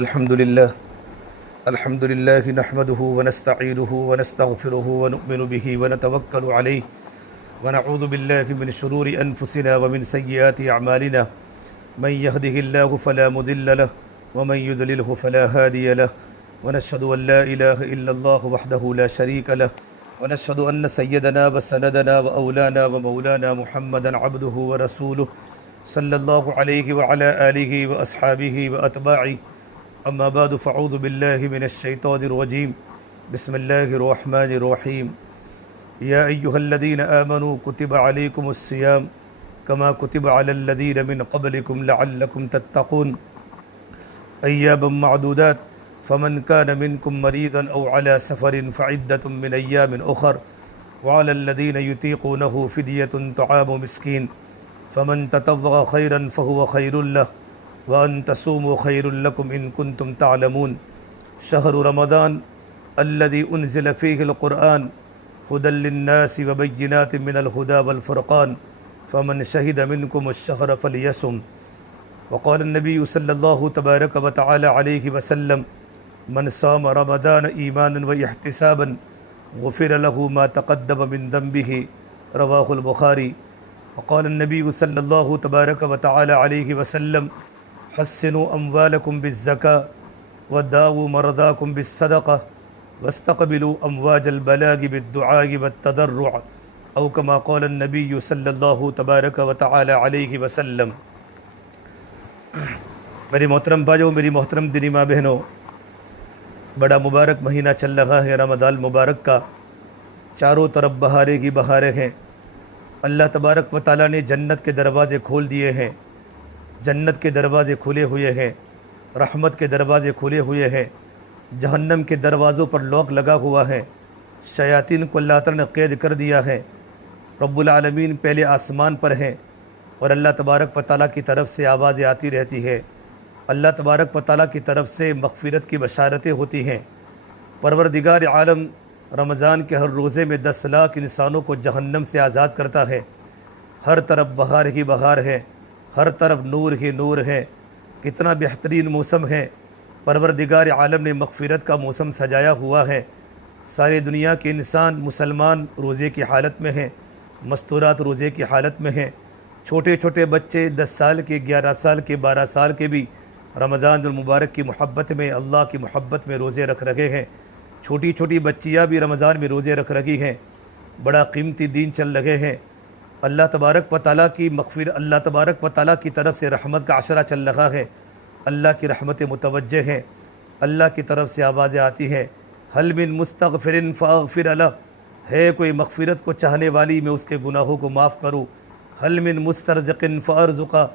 अल्हम्दुलिल्लाह नहमदुहु व नस्तईनुहु व नस्तगफिरुहु व नु'मिनु बिही व नतवक्कलु अलैहि व नऊज़ु बिल्लाहि मिन शुरूरि अनफुसिना व मिन सय्यिआति अअमालिना मन यहदिहिल्लाहु फला मुदिल्ल लहु व मन युद्लिलहु फला हादिय लहु व नशहदु अन ला इलाहा इल्लल्लाहु वहदहु ला शरीका लहु व नशहदु अन्न सय्यदना व सनदना व औलाना व मौलाना मुहम्मदन अब्दुहु व रसूलुहु सल्लल्लाहु अलैहि व अला आलिहि व अस्हाबिहि व अतबाइहि अम्मा बाद फ़अऊज़ु बिल्लाहि मिनश शैतानिर रजीम बिस्मिल्लाहिर रहमानिर रहीम या अय्युहल्लज़ीना आमनू कुतिबा अलैकुमुस्सियाम कमा कुतिबा अलल्लज़ीना मिन क़ब्लिकुम लअल्लकुम तत्तक़ून अय्यामम मअदूदात फमन कान मिनकुम मरीज़न औ अला सफ़रिन फ़इद्दतुम मिन अय्यामिन उख़र व अलल्लज़ीना युतीक़ूनहु फ़िद्यतुन तआमु मिस्कीन फमन ततव्वअ खैरन फ़हुव खैरुल लहु व अन तसूमू खैरुल लकुम इन कुंतुम तालमून शहरु रमज़ान अल्लज़ी उन्ज़िल फ़ीहिल क़ुरआन हुदल लिन्नासि व बय्यिनातिन मिनल हुदा वल फ़ुरक़ान फ़मन शहिद मिनकुमुश्शहर फ़लियसुम व क़ाल अन्नबिय्यु सल्लल्लाहु तबारक व तआला अलैहि वसल्लम मन साम रमज़ान ईमानन व इहतिसाबन गुफ़िर लहु मा तक़द्दम मिन ज़ंबिहि रवाहुल बुख़ारी व क़ाल अन्नबिय्यु सल्लल्लाहु तबारक व तआला अलैहि वसल्लम हस्सिनु अम्वालकुम बिज़्ज़का व दावू मरदाकुम बिस्सदक़ा वस्तक़बिलू अम्वाजल बलागि बिद्दुआइ वत्तदर्रुअ औ कमा क़ाल अन्नबिय्यु सल्लल्लाहु तबारक व तआला अलैहि वसल्लम। मेरे मोहतरम भाइयों, मेरी मोहतरम दीनी माँ बहनों, बड़ा मुबारक महीना चल रहा है रमज़ान मुबारक का। चारों तरफ बहारें ही बहारें हैं। अल्लाह तबारक व तआला ने जन्नत के दरवाज़े खोल दिए हैं। जन्नत के दरवाज़े खुले हुए हैं, रहमत के दरवाज़े खुले हुए हैं, जहन्नम के दरवाज़ों पर लॉक लगा हुआ है, शयातीन को अल्लाह ताला ने कैद कर दिया है। रब्बुल आलमीन पहले आसमान पर हैं और अल्लाह तबारक व तआला की तरफ से आवाज़ें आती रहती है। अल्लाह तबारक व तआला की तरफ से मग़फ़िरत की बशारतें होती हैं। परवरदिगार आलम रमज़ान के हर रोज़े में 10 लाख इंसानों को जहन्नम से आज़ाद करता है। हर तरफ बहार ही बहार है, हर तरफ नूर ही नूर है। कितना बेहतरीन मौसम है। परवरदिगार आलम ने मग़फ़िरत का मौसम सजाया हुआ है। सारी दुनिया के इंसान मुसलमान रोज़े की हालत में हैं, मस्तूरात रोज़े की हालत में हैं। छोटे छोटे बच्चे 10 साल के, 11 साल के, 12 साल के भी रमज़ान मुबारक की मोहब्बत में, अल्लाह की मोहब्बत में रोज़े रख रहे हैं। छोटी छोटी बच्चियाँ भी रमज़ान में रोज़े रख रही हैं। बड़ा कीमती दीन चल रहे हैं। अल्लाह तबारक व तआला की मग़फ़िर, अल्लाह तबारक व तआला की तरफ से रहमत का अशरा चल रहा है। अल्लाह की रहमतें मुतवज्जे हैं। अल्लाह की तरफ से आवाज़ें आती हैं, हल मिन मुस्तग़फ़िरिन फ़अग़फ़िर लह, है कोई मग़फ़िरत को चाहने वाली मैं उसके गुनाहों को माफ़ करूँ। हल मिन मुस्तरज़िक़िन फ़अरज़ुक़ा,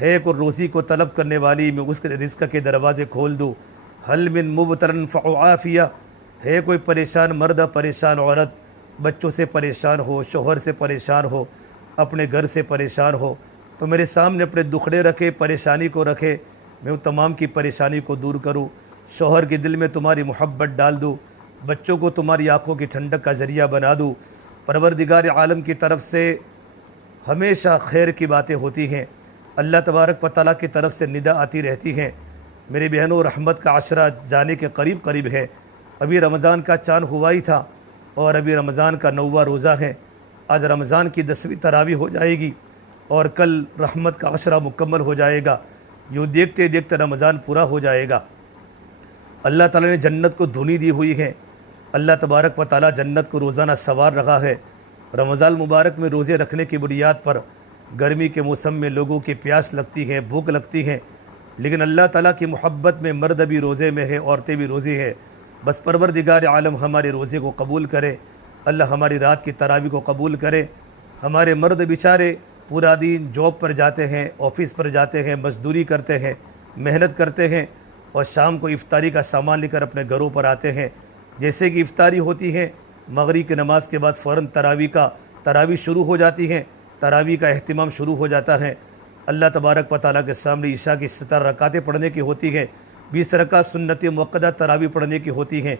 है कोई रोज़ी को तलब करने वाली मैं उसके रिज़्क़ के दरवाज़े खोल दूँ। हल मिन मुब्तरन फ़अआफ़िया, है कोई परेशान मर्द, परेशान औरत, बच्चों से परेशान हो, शोहर से परेशान हो, अपने घर से परेशान हो, तो मेरे सामने अपने दुखड़े रखे, परेशानी को रखे, मैं उन तमाम की परेशानी को दूर करूं। शोहर के दिल में तुम्हारी मोहब्बत डाल दूं, बच्चों को तुम्हारी आँखों की ठंडक का ज़रिया बना दूं। परवरदिगार आलम की तरफ से हमेशा खैर की बातें होती हैं। अल्लाह तबारक व तआला की तरफ से निदा आती रहती हैं। मेरे बहनों, रहमत का आशरा जाने के करीब करीब है। अभी रमज़ान का चाँद हुआ ही था और अभी रमज़ान का 9वां रोज़ा है। आज रमज़ान की 10वीं तरावी हो जाएगी और कल रहमत का अशरा मुकम्मल हो जाएगा। यूँ देखते देखते रमज़ान पूरा हो जाएगा। अल्लाह ताला ने जन्नत को धुनी दी हुई है। अल्लाह तबारक व तआला जन्नत को रोज़ाना सवार रहा है। रमज़ान मुबारक में रोज़े रखने की बुनियाद पर गर्मी के मौसम में लोगों की प्यास लगती है, भूख लगती है, लेकिन अल्लाह ताला की मोहब्बत में मर्द भी रोज़े में है, औरतें भी रोज़े हैं। बस परवरदिगार आलम हमारे रोज़े को कबूल करे। अल्लाह हमारी रात की तरावी को कबूल करे। हमारे मर्द बेचारे पूरा दिन जॉब पर जाते हैं, ऑफ़िस पर जाते हैं, मजदूरी करते हैं, मेहनत करते हैं और शाम को इफ्तारी का सामान लेकर अपने घरों पर आते हैं। जैसे कि इफ्तारी होती है, मगरिब की नमाज़ के बाद फ़ौरन तरावी शुरू हो जाती है। तरावी का अहतमाम शुरू हो जाता है। अल्लाह तबारक व तआला के सामने ईशा की 17 रकातें पढ़ने की होती है। 20 रकात सुन्नत मुअक्कदा तरावी पढ़ने की होती हैं।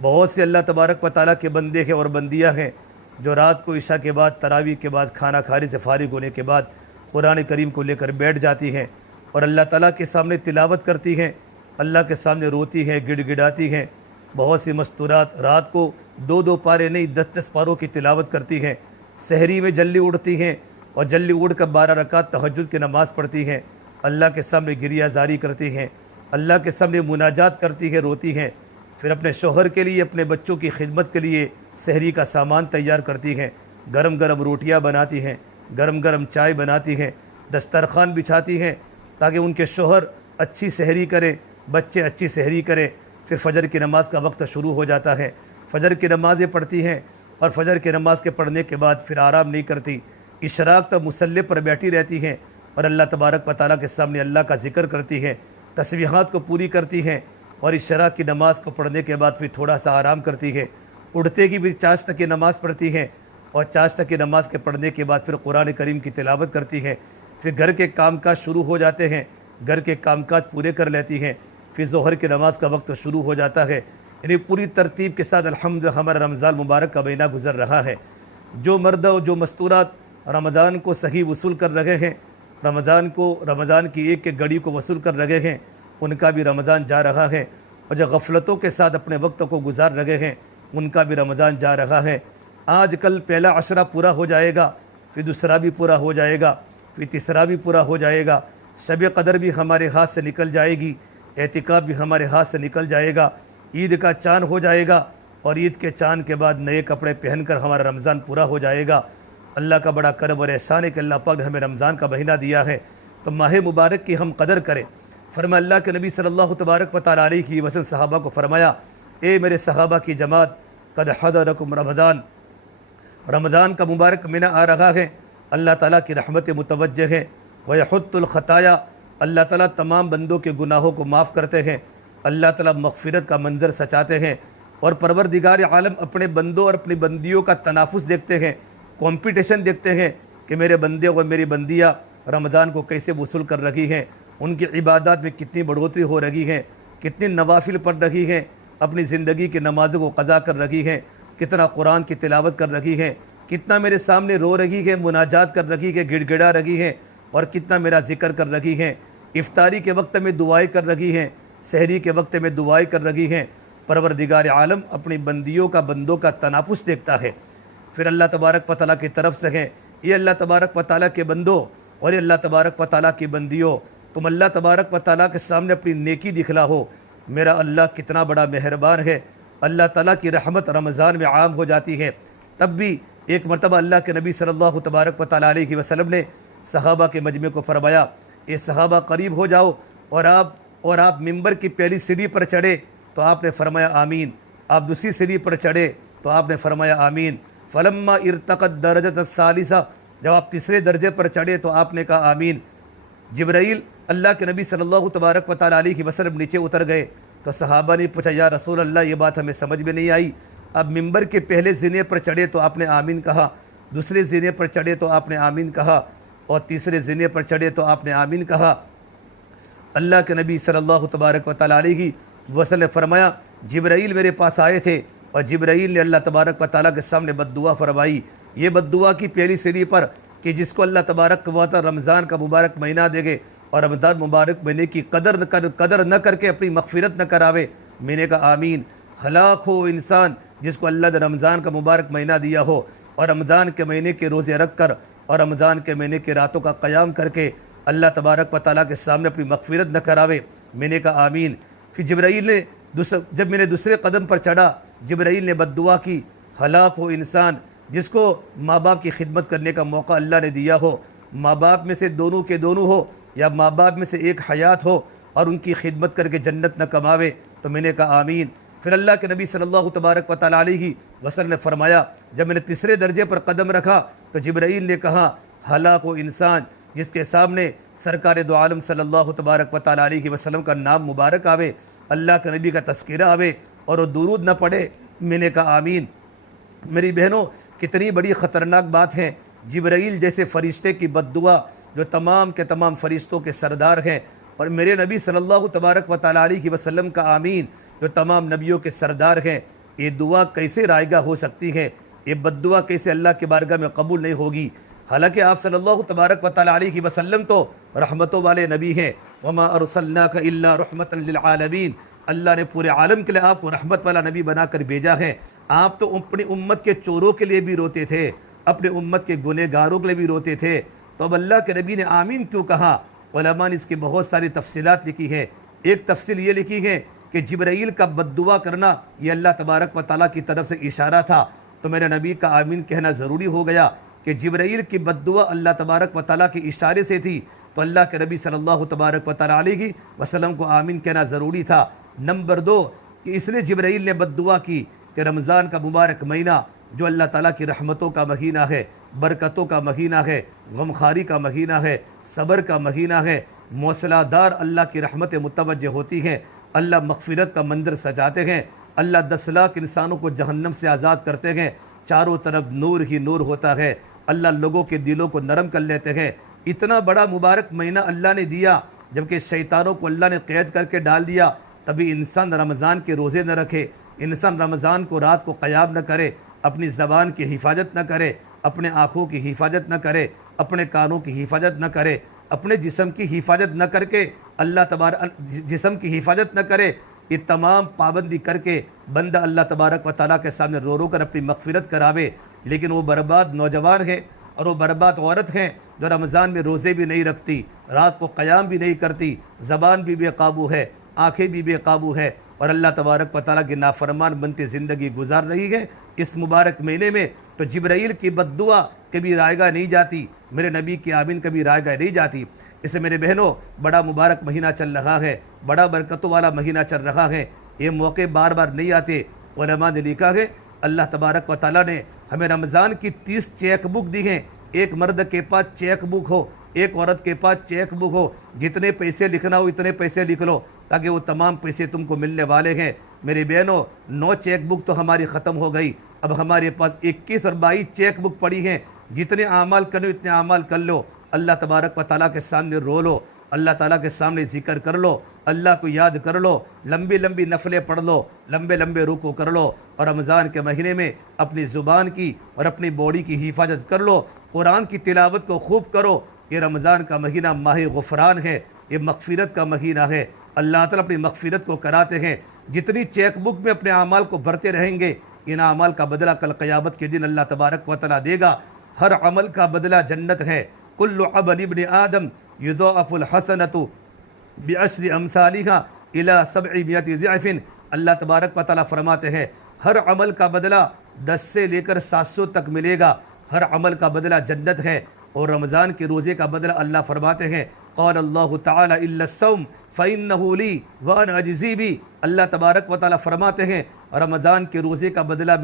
बहुत से अल्लाह तबारक व तआला के बंदे हैं और बंदियाँ हैं जो रात को ईशा के बाद, तरावी के बाद, खाना खाने से फारिग होने के बाद कुरान करीम को लेकर बैठ जाती हैं और अल्लाह ताला के सामने तिलावत करती हैं। अल्लाह के सामने रोती हैं, गिड़गिड़ाती हैं। बहुत सी मस्तूरात रात को 2-2 पारे नहीं 10-10 पारों की तिलावत करती हैं। सहरी में जल्दी उठती हैं और जल्दी उठ कर 12 रकात तहज्जुद की नमाज़ पढ़ती हैं। अल्लाह के सामने गिरिया जारी करती हैं, अल्लाह के सामने मुनाजात करती हैं, रोती हैं। फिर अपने शोहर के लिए, अपने बच्चों की खिदमत के लिए सहरी का सामान तैयार करती हैं। गरम गरम रोटियां बनाती हैं, गरम गरम चाय बनाती हैं, दस्तरखान बिछाती हैं ताकि उनके शोहर अच्छी सहरी करें, बच्चे अच्छी सहरी करें। फिर फ़जर की नमाज़ का वक्त शुरू हो जाता है। फ़जर की नमाज़ें पढ़ती हैं और फ़जर की नमाज़ के पढ़ने के बाद फिर आराम नहीं करती। इशराक तक मुसल्ले पर बैठी रहती हैं और अल्लाह तबारक व तआला के सामने अल्लाह का ज़िक्र करती हैं, तस्बीहात को पूरी करती हैं और इशराक की नमाज़ को पढ़ने के बाद फिर थोड़ा सा आराम करती है। उठते की भी चाश तक की नमाज़ पढ़ती हैं और चाश तक की नमाज़ के पढ़ने के बाद फिर कुरान करीम की तिलावत करती है। फिर घर के कामकाज शुरू हो जाते हैं, घर के कामकाज पूरे कर लेती हैं। फिर ज़ोहर की नमाज़ का वक्त शुरू हो जाता है। यानी पूरी तरतीब के साथ अल्हम्दुलिल्लाह हमारा रमज़ान मुबारक का महीना गुजर रहा है। जो मर्द और जो मस्तूरात रमज़ान को सही वसूल कर रहे हैं, रमज़ान की एक एक घड़ी को वसूल कर रहे हैं, उनका भी रमज़ान जा रहा है। और जो गफलतों के साथ अपने वक्त को गुजार रहे हैं, उनका भी रमज़ान जा रहा है। आज कल पहला अशरा पूरा हो जाएगा, फिर दूसरा भी पूरा हो जाएगा, फिर तीसरा भी पूरा हो जाएगा। शब कदर भी हमारे हाथ से निकल जाएगी, एतिकाफ भी हमारे हाथ से निकल जाएगा। ईद का चाँद हो जाएगा और ईद के चाँद के बाद नए कपड़े पहनकर हमारा रमज़ान पूरा हो जाएगा। अल्लाह का बड़ा करम और एहसान है कि अल्लाह पाक ने हमें रमज़ान का महीना दिया है, तो माह मुबारक की हम कदर करें। फरमाया अल्लाह के नबी सल्लल्लाहु तबारक व तआला अलैहि वसल्लम सहाबा को फरमाया, ए मेरे सहाबा की जमात, कद हदरकुम रमज़ान, रमज़ान का मुबारक महीना आ रहा है। अल्लाह ताला की रहमत मुतवज्जह है। व यहुत्तुल खताया, अल्लाह ताला तमाम बंदों के गुनाहों को माफ़ करते हैं। अल्लाह ताला मग़फ़िरत का मंज़र सचाते हैं और परवरदिगार आलम अपने बंदों और अपनी बंदियों का तनाफुस देखते हैं, कंपटीशन देखते हैं कि मेरे बंदे और मेरी बंदियाँ रमज़ान को कैसे वसूल कर रही हैं, उनकी इबादत में कितनी बढ़ोतरी हो रही है, कितनी नवाफिल पढ़ रही हैं, अपनी ज़िंदगी की नमाज़ों को क़ज़ा कर रही हैं, कितना कुरान की तिलावत कर रही हैं, कितना मेरे सामने रो रही है, मुनाजात कर रही है, गिड़गिड़ा रही है और कितना मेरा ज़िक्र कर रही हैं। इफ्तारी के वक्त में दुआएं कर रही हैं, सहरी के वक्त में दुआएं कर रही हैं। परवरदिगार आलम अपनी बंदों का तनाफुस देखता है। फिर अल्लाह तबारक व तआला की तरफ से है, ये अल्लाह तबारक व तआला के बंदो और ये अल्लाह तबारक व तआला की बंदियों, तुम अल्लाह तबारक व तआला के सामने अपनी नेकी दिखलाओ। मेरा अल्लाह कितना बड़ा मेहरबान है। अल्लाह ताला की रहमत रमज़ान में आम हो जाती है। तब भी एक मरतबा अल्लाह के नबी सल्लल्लाहु तबारक व तआला अलैहि वसल्लम ने सहाबा के मजमे को फरमाया, ये सहाबा करीब हो जाओ और आप मिंबर की पहली सीढ़ी पर चढ़े तो आपने फरमाया आमीन, आप दूसरी सीढ़ी पर चढ़े तो आपने फरमाया आमीन। फलम्मा इर्तक़त दरजत सालिसा, जब आप तीसरे दर्जे पर चढ़े तो आपने कहा आमीन। जिब्राइल अल्लाह के नबी सल्लल्लाहु तबारक व तआला अलैहि वसल्लम नीचे उतर गए तो सहाबा ने पूछा, या रसूल अल्लाह, ये बात हमें समझ में नहीं आई। अब मिंबर के पहले ज़ीने पर चढ़े तो आपने आमीन कहा, दूसरे ज़ीने पर चढ़े तो आपने आमीन कहा और तीसरे ज़ीने पर चढ़े तो आपने आमीन कहा। अल्लाह के नबी सल्लल्लाहु तबारक व तआला अलैहि वसल्लम ने फरमाया, जिब्राइल मेरे पास आए थे और जिब्राइल ने अल्लाह तबारक व तआला के सामने बद्दुआ फरमाई। ये बद्दुआ की पहली सीढ़ी पर कि जिसको अल्लाह तबारक व तआला रमज़ान का मुबारक महीना देगे और रमज़ान मुबारक महीने की कदर न करके अपनी मग़फ़िरत न करावे, मैंने कहा आमीन। हलाक हो इंसान जिसको अल्लाह ने रमज़ान का मुबारक महीना दिया हो और रमज़ान के महीने के रोज़े रख कर और रमज़ान के महीने की रातों का क़याम करके अल्लाह तबारक व तआला के सामने अपनी मग़फ़िरत न करावे, मैंने कहा आमीन। फिर जिब्राइल ने जब मैंने दूसरे कदम पर चढ़ा, जिब्राइल ने बद्दुआ की, हलाक हो इंसान जिसको माँ बाप की खिदमत करने का मौका अल्लाह ने दिया हो, माँ बाप में से दोनों के दोनों हो या माँ बाप में से एक हयात हो और उनकी खिदमत करके जन्नत न कमावे, तो मैंने कहा आमीन। फिर अल्लाह के नबी सल्लल्लाहु तबारक व तआला अलैहि वसल्लम ने फरमाया, जब मैंने तीसरे दर्जे पर कदम रखा तो जिब्राइल ने कहा, हलाक हो इंसान जिसके सामने सरकार दो आलम सल्लल्लाहु तबारक व तआला अलैहि वसल्लम का नाम मुबारक आवे, अल्लाह के नबी का तज़किरा आवे और वो दुरूद न पढ़े, मैंने कहा आमीन। मेरी बहनों, कितनी बड़ी ख़तरनाक बात है। जिब्राइल जैसे फ़रिश्ते की बद्दुआ जो तमाम के तमाम फ़रिश्तों के सरदार हैं और मेरे नबी सल्लल्लाहु तबारक व तआला अलैहि वसल्लम का आमीन जो तमाम नबियों के सरदार हैं, ये दुआ कैसे रायगा हो सकती है, ये बद्दुआ कैसे अल्लाह के बारगाह में कबूल नहीं होगी। हालांकि आप सल्लल्लाहु तबारक व तआला अलैहि वसल्लम तो रहमतों वाले नबी हैं। वमा अरसलनाका इल्ला रहमतन लिल आलमीन, अल्लाह ने पूरे आलम के लिए आपको रहमत वाला नबी बनाकर भेजा है। आप तो अपनी उम्मत के चोरों के लिए भी रोते थे, अपने उम्मत के गुनहगारों के लिए भी रोते थे, तो अब अल्लाह के नबी ने आमीन क्यों कहा? उलमा ने इसकी बहुत सारी तफसीलात लिखी है। एक तफसील ये लिखी है कि जिब्राईल का बद्दुआ करना ये अल्लाह तबारक व तआला की तरफ से इशारा था, तो मेरे नबी का आमीन कहना ज़रूरी हो गया कि जिब्राईल की बद्दुआ अल्लाह तबारक व तआला के इशारे से थी, तो अल्लाह के नबी सल्लल्लाहु तबारक व तआला अलैहि वसल्लम को आमीन कहना ज़रूरी था। नंबर 2 कि इसलिए जिब्राईल ने बद्दुआ की कि रमज़ान का मुबारक महीना जो अल्लाह ताला की रहमतों का महीना है, बरकतों का महीना है, गमखारी का महीना है, सब्र का महीना है, मौसलादार अल्लाह की रहमत मुतवज्जह होती हैं, अल्लाह मग़फ़िरत का मंदिर सजाते हैं, अल्लाह 10 लाख इंसानों को जहन्नम से आज़ाद करते हैं, चारों तरफ नूर ही नूर होता है, अल्लाह लोगों के दिलों को नरम कर लेते हैं। इतना बड़ा मुबारक महीना अल्लाह ने दिया, जबकि शैतानों को अल्लाह ने कैद करके डाल दिया। तभी इंसान रमज़ान के रोज़े न रखे, इंसान रमज़ान को रात को क़याम न करे, अपनी ज़बान की हिफाजत न करे, अपने आँखों की हिफाजत न करे, अपने कानों की हिफाजत न करे, अपने जिस्म की हिफाजत न करके अल्लाह तबारक जिस्म की हिफाजत न करे, ये तमाम पाबंदी करके बंदा अल्लाह तबारक व तआला के सामने रो रो कर अपनी मग़फ़िरत करावे। लेकिन वो बर्बाद नौजवान है और वो बर्बाद औरत हैं जो रमज़ान में रोज़े भी नहीं रखती, रात को क़याम भी नहीं करती, ज़बान भी बेकाबू है, आँखें भी बेकाबू है और अल्लाह तबारक व तआला की नाफरमान बनती ज़िंदगी गुजार रही है इस मुबारक महीने में। तो जिब्राईल की बद्दुआ कभी रायगा नहीं जाती, मेरे नबी की आमीन कभी रायगा नहीं जाती। इससे मेरे बहनों, बड़ा मुबारक महीना चल रहा है, बड़ा बरकतों वाला महीना चल रहा है, ये मौके बार बार नहीं आते। उलमा ने लिखा है अल्लाह तबारक व तआला ने हमें रमज़ान की 30 चेक बुक दी हैं। एक मर्द के पास चेक बुक हो, एक औरत के पास चेक बुक हो, जितने पैसे लिखना हो इतने पैसे लिख लो, ताकि वो तमाम पैसे तुमको मिलने वाले हैं। मेरी बहनों, 9 चेक बुक तो हमारी ख़त्म हो गई, अब हमारे पास 21 और 22 चेक बुक पड़ी हैं। जितने आमाल करो इतने आमाल कर लो, अल्लाह तबारक व तआला के सामने रो लो, अल्लाह ताला के सामने ज़िक्र कर लो, अल्लाह को याद कर लो, लंबी लंबी नफलें पढ़ लो, लंबे लंबे रुकू कर लो और रमज़ान के महीने में अपनी ज़ुबान की और अपनी बॉडी की हिफाजत कर लो, कुरान की तिलावत को खूब करो। ये रमज़ान का महीना माह गुफ़रान है, ये मग़फ़िरत का महीना है, अल्लाह ताला अपनी मग़फ़िरत को कराते हैं। जितनी चेक बुक में अपने अमाल को भरते रहेंगे, इन अमाल का बदला कल क़यामत के दिन अल्लाह तबारक व तआला देगा। हर अमल का बदला जन्नत है। कुल्लु अमल इब्न आदम युज़ाअफ़ुल हसनतु बिअश्रि अमसालिहा इला 700 ज़िअफ़िन। अल्लाह तबारक व तआला फरमाते हैं हर अमल का बदला 10 से लेकर 700 तक मिलेगा, हर अमल का बदला जन्नत है। और रमज़ान के रोज़े का बदला अल्लाह फरमाते हैं क़ाल अल्लाहु तआला इल्ला सौम फ़इन्नहु ली व अना अजज़ी बी। अल्लाह तबारक व तआला फरमाते हैं रमज़ान के रोज़े का बदला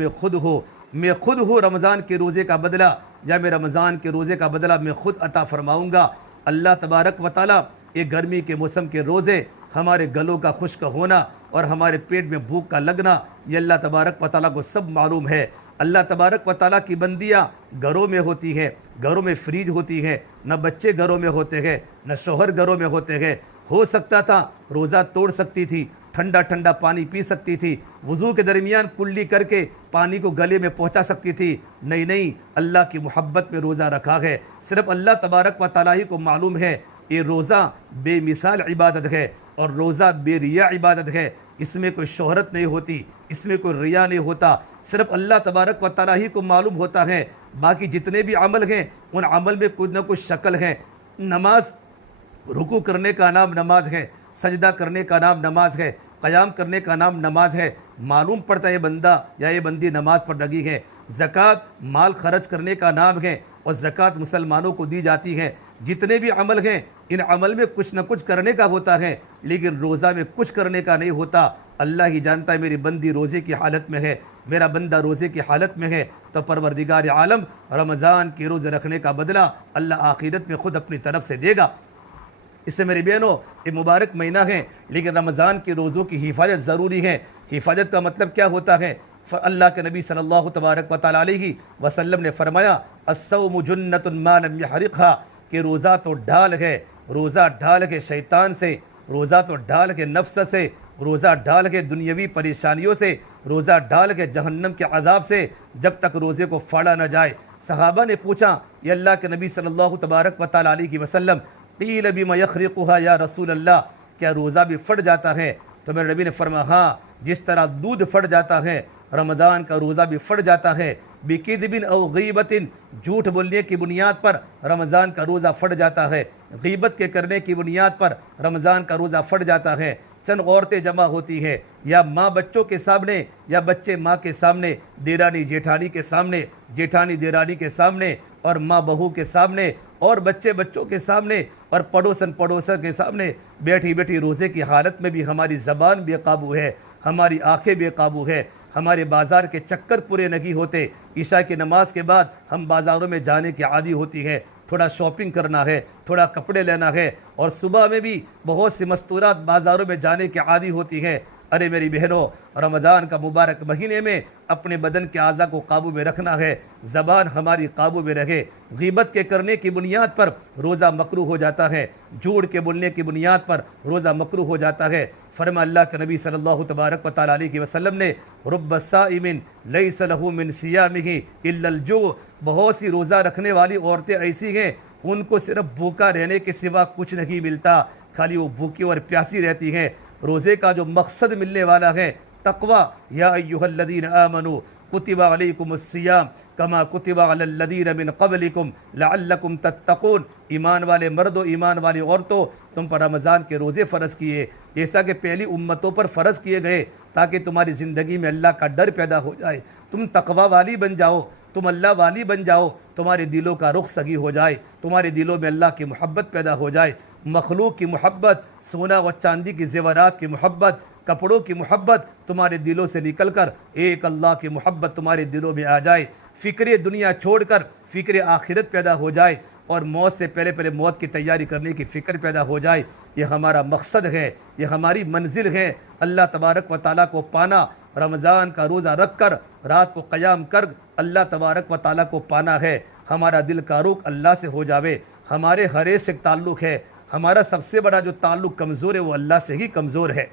मैं खुद हूँ रमज़ान के रोज़े का बदला, या मैं रमज़ान के रोज़े का बदला मैं खुद अता फ़रमाऊँगा। अल्लाह तबारक व तआला ये गर्मी के मौसम के रोज़े, हमारे गलों का खुश्क होना और हमारे पेट में भूख का लगना, ये अल्लाह तबारक व तआला को सब मालूम है। अल्लाह तबारक व तआला की बंदियाँ घरों में होती है, घरों में फ्रीज होती है, न बच्चे घरों में होते हैं, न शोहर घरों में होते हैं। हो सकता था रोज़ा तोड़ सकती थी, ठंडा ठंडा पानी पी सकती थी, वज़ू के दरमियान कुल्ली करके पानी को गले में पहुंचा सकती थी। नहीं, अल्लाह की मोहब्बत में रोज़ा रखा है। सिर्फ अल्लाह तबारक व तआला ही को मालूम है ये रोज़ा बेमिसाल इबादत है और रोज़ा बेरिया इबादत है। इसमें कोई शोहरत नहीं होती, इसमें कोई रिया नहीं होता, सिर्फ अल्लाह तबारक व तआला ही को मालूम होता है। बाकी जितने भी अमल हैं उन अमल में कुछ न कुछ शक्ल है। नमाज, रुकू करने का नाम नमाज है, सजदा करने का नाम नमाज है, क़याम करने का नाम नमाज है। मालूम पड़ता है ये बंदा या ये बंदी नमाज पढ़ रही है। ज़कात माल खर्च करने का नाम है और ज़कात मुसलमानों को दी जाती है। जितने भी अमल हैं इन अमल में कुछ न कुछ करने का होता है, लेकिन रोज़ा में कुछ करने का नहीं होता। अल्लाह ही जानता है मेरी बंदी रोज़े की हालत में है, मेरा बंदा रोज़े की हालत में है, तो परवरदिगार आलम रमज़ान के रोज़े रखने का बदला अल्लाह आखिरत में ख़ुद अपनी तरफ से देगा। इससे मेरी बहनों, ये मुबारक महीना है, लेकिन रमज़ान के रोज़ों की हिफाजत ज़रूरी है। हिफाजत का मतलब क्या होता है? अल्लाह के नबी सल्लल्लाहु तबारक व तआला अलैहि वसल्लम ने फरमाया अस्सौमु जुन्नतुन मा लम यहरिक़हा, कि रोज़ा तो ढाल है, रोज़ा ढाल है शैतान से, रोज़ा तो ढाल है नफ्स से, रोज़ा ढाल है दुनियावी परेशानियों से, रोज़ा ढाल है जहन्नम के अज़ाब से, जब तक रोज़े को फाड़ा न जाए। सहाबा ने पूछा, ये अल्लाह के नबी सल्लल्लाहु तबारक व तआला अलैहि वसल्लम, क़ील बिमा यख़रिक़ुहा या रसूल अल्लाह, क्या रोज़ा भी फट जाता है? तो मेरे नबी ने फरमाया, हाँ, जिस तरह दूध फट जाता है रमज़ान का रोज़ा भी फट जाता है। बिकिज़बिन औ गीबतिन, झूठ बोलने की बुनियाद पर रमज़ान का रोज़ा फट जाता है। गीबत के करने की बुनियाद पर रमज़ान का रोज़ा फट जाता है। चंद औरतें जमा होती हैं, या माँ बच्चों के सामने, या बच्चे माँ के सामने, देरानी जेठानी के सामने, जेठानी देरानी के सामने, और माँ बहू के सामने, और बच्चे बच्चों के सामने, और पड़ोसन के सामने बैठी बैठी रोज़े की हालत में भी हमारी ज़बान बेकाबू है, हमारी आंखें बेकाबू है, हमारे बाज़ार के चक्कर पूरे नहीं होते। ईशा की नमाज के बाद हम बाज़ारों में जाने की आदी होती है, थोड़ा शॉपिंग करना है, थोड़ा कपड़े लेना है, और सुबह में भी बहुत सी मस्तूरात बाज़ारों में जाने की आदी होती है। अरे मेरी बहनों, रमज़ान का मुबारक महीने में अपने बदन के आज़ा को काबू में रखना है, ज़बान हमारी काबू में रहे। गीबत के करने की बुनियाद पर रोज़ा मकरूह हो जाता है, झूठ के बोलने की बुनियाद पर रोज़ा मकरूह हो जाता है। फरमा अल्लाह के नबी सल्लल्लाहु तबारक व तआला अलैहि वसल्लम ने, रुब्ब साइमिन लैसा लहू मिन सियामिही इल्लल जू, बहुत सी रोज़ा रखने वाली औरतें ऐसी हैं, उनको सिर्फ भूखा रहने के सिवा कुछ नहीं मिलता, खाली वो भूखी और प्यासी रहती हैं। रोज़े का जो मकसद मिलने वाला है तक़वा, या अय्युहल्लज़ीना आमनू कुतिबा अलैकुमुस्सियाम कमा कुतिबा अलल्लज़ीना मिन क़ब्लिकुम लअल्लकुम तत्तक़ून, ईमान वाले मर्दों, ईमान वाली औरतों, तुम पर रमज़ान के रोज़े फ़र्ज़ किए जैसा कि पहली उम्मतों पर फ़र्ज़ किए गए, ताकि तुम्हारी ज़िंदगी में अल्लाह का डर पैदा हो जाए, तुम तक़वा वाली बन जाओ, तुम अल्लाह वाली बन जाओ, तुम्हारे दिलों का रुख सगी हो जाए, तुम्हारे दिलों में अल्लाह की मोहब्बत पैदा हो जाए। मखलूक की मोहब्बत, सोना व चांदी की ज़ेवरात की मोहब्बत, कपड़ों की मोहब्बत तुम्हारे दिलों से निकलकर एक अल्लाह की मोहब्बत तुम्हारे दिलों में आ जाए। फ़िक्र दुनिया छोड़कर फ़िक्र आखिरत पैदा हो जाए, और मौत से पहले पहले मौत की तैयारी करने की फ़िक्र पैदा हो जाए। ये हमारा मकसद है, ये हमारी मंजिल है, अल्लाह तबारक व ताला को पाना। रमज़ान का रोज़ा रख कर रात को क़याम कर अल्लाह तबारक व ताला को पाना है। हमारा दिल का रुख अल्लाह से हो जावे, हमारे हरे से ताल्लुक़ है, हमारा सबसे बड़ा जो ताल्लुक़ कमज़ोर है वो अल्लाह से ही कमज़ोर है।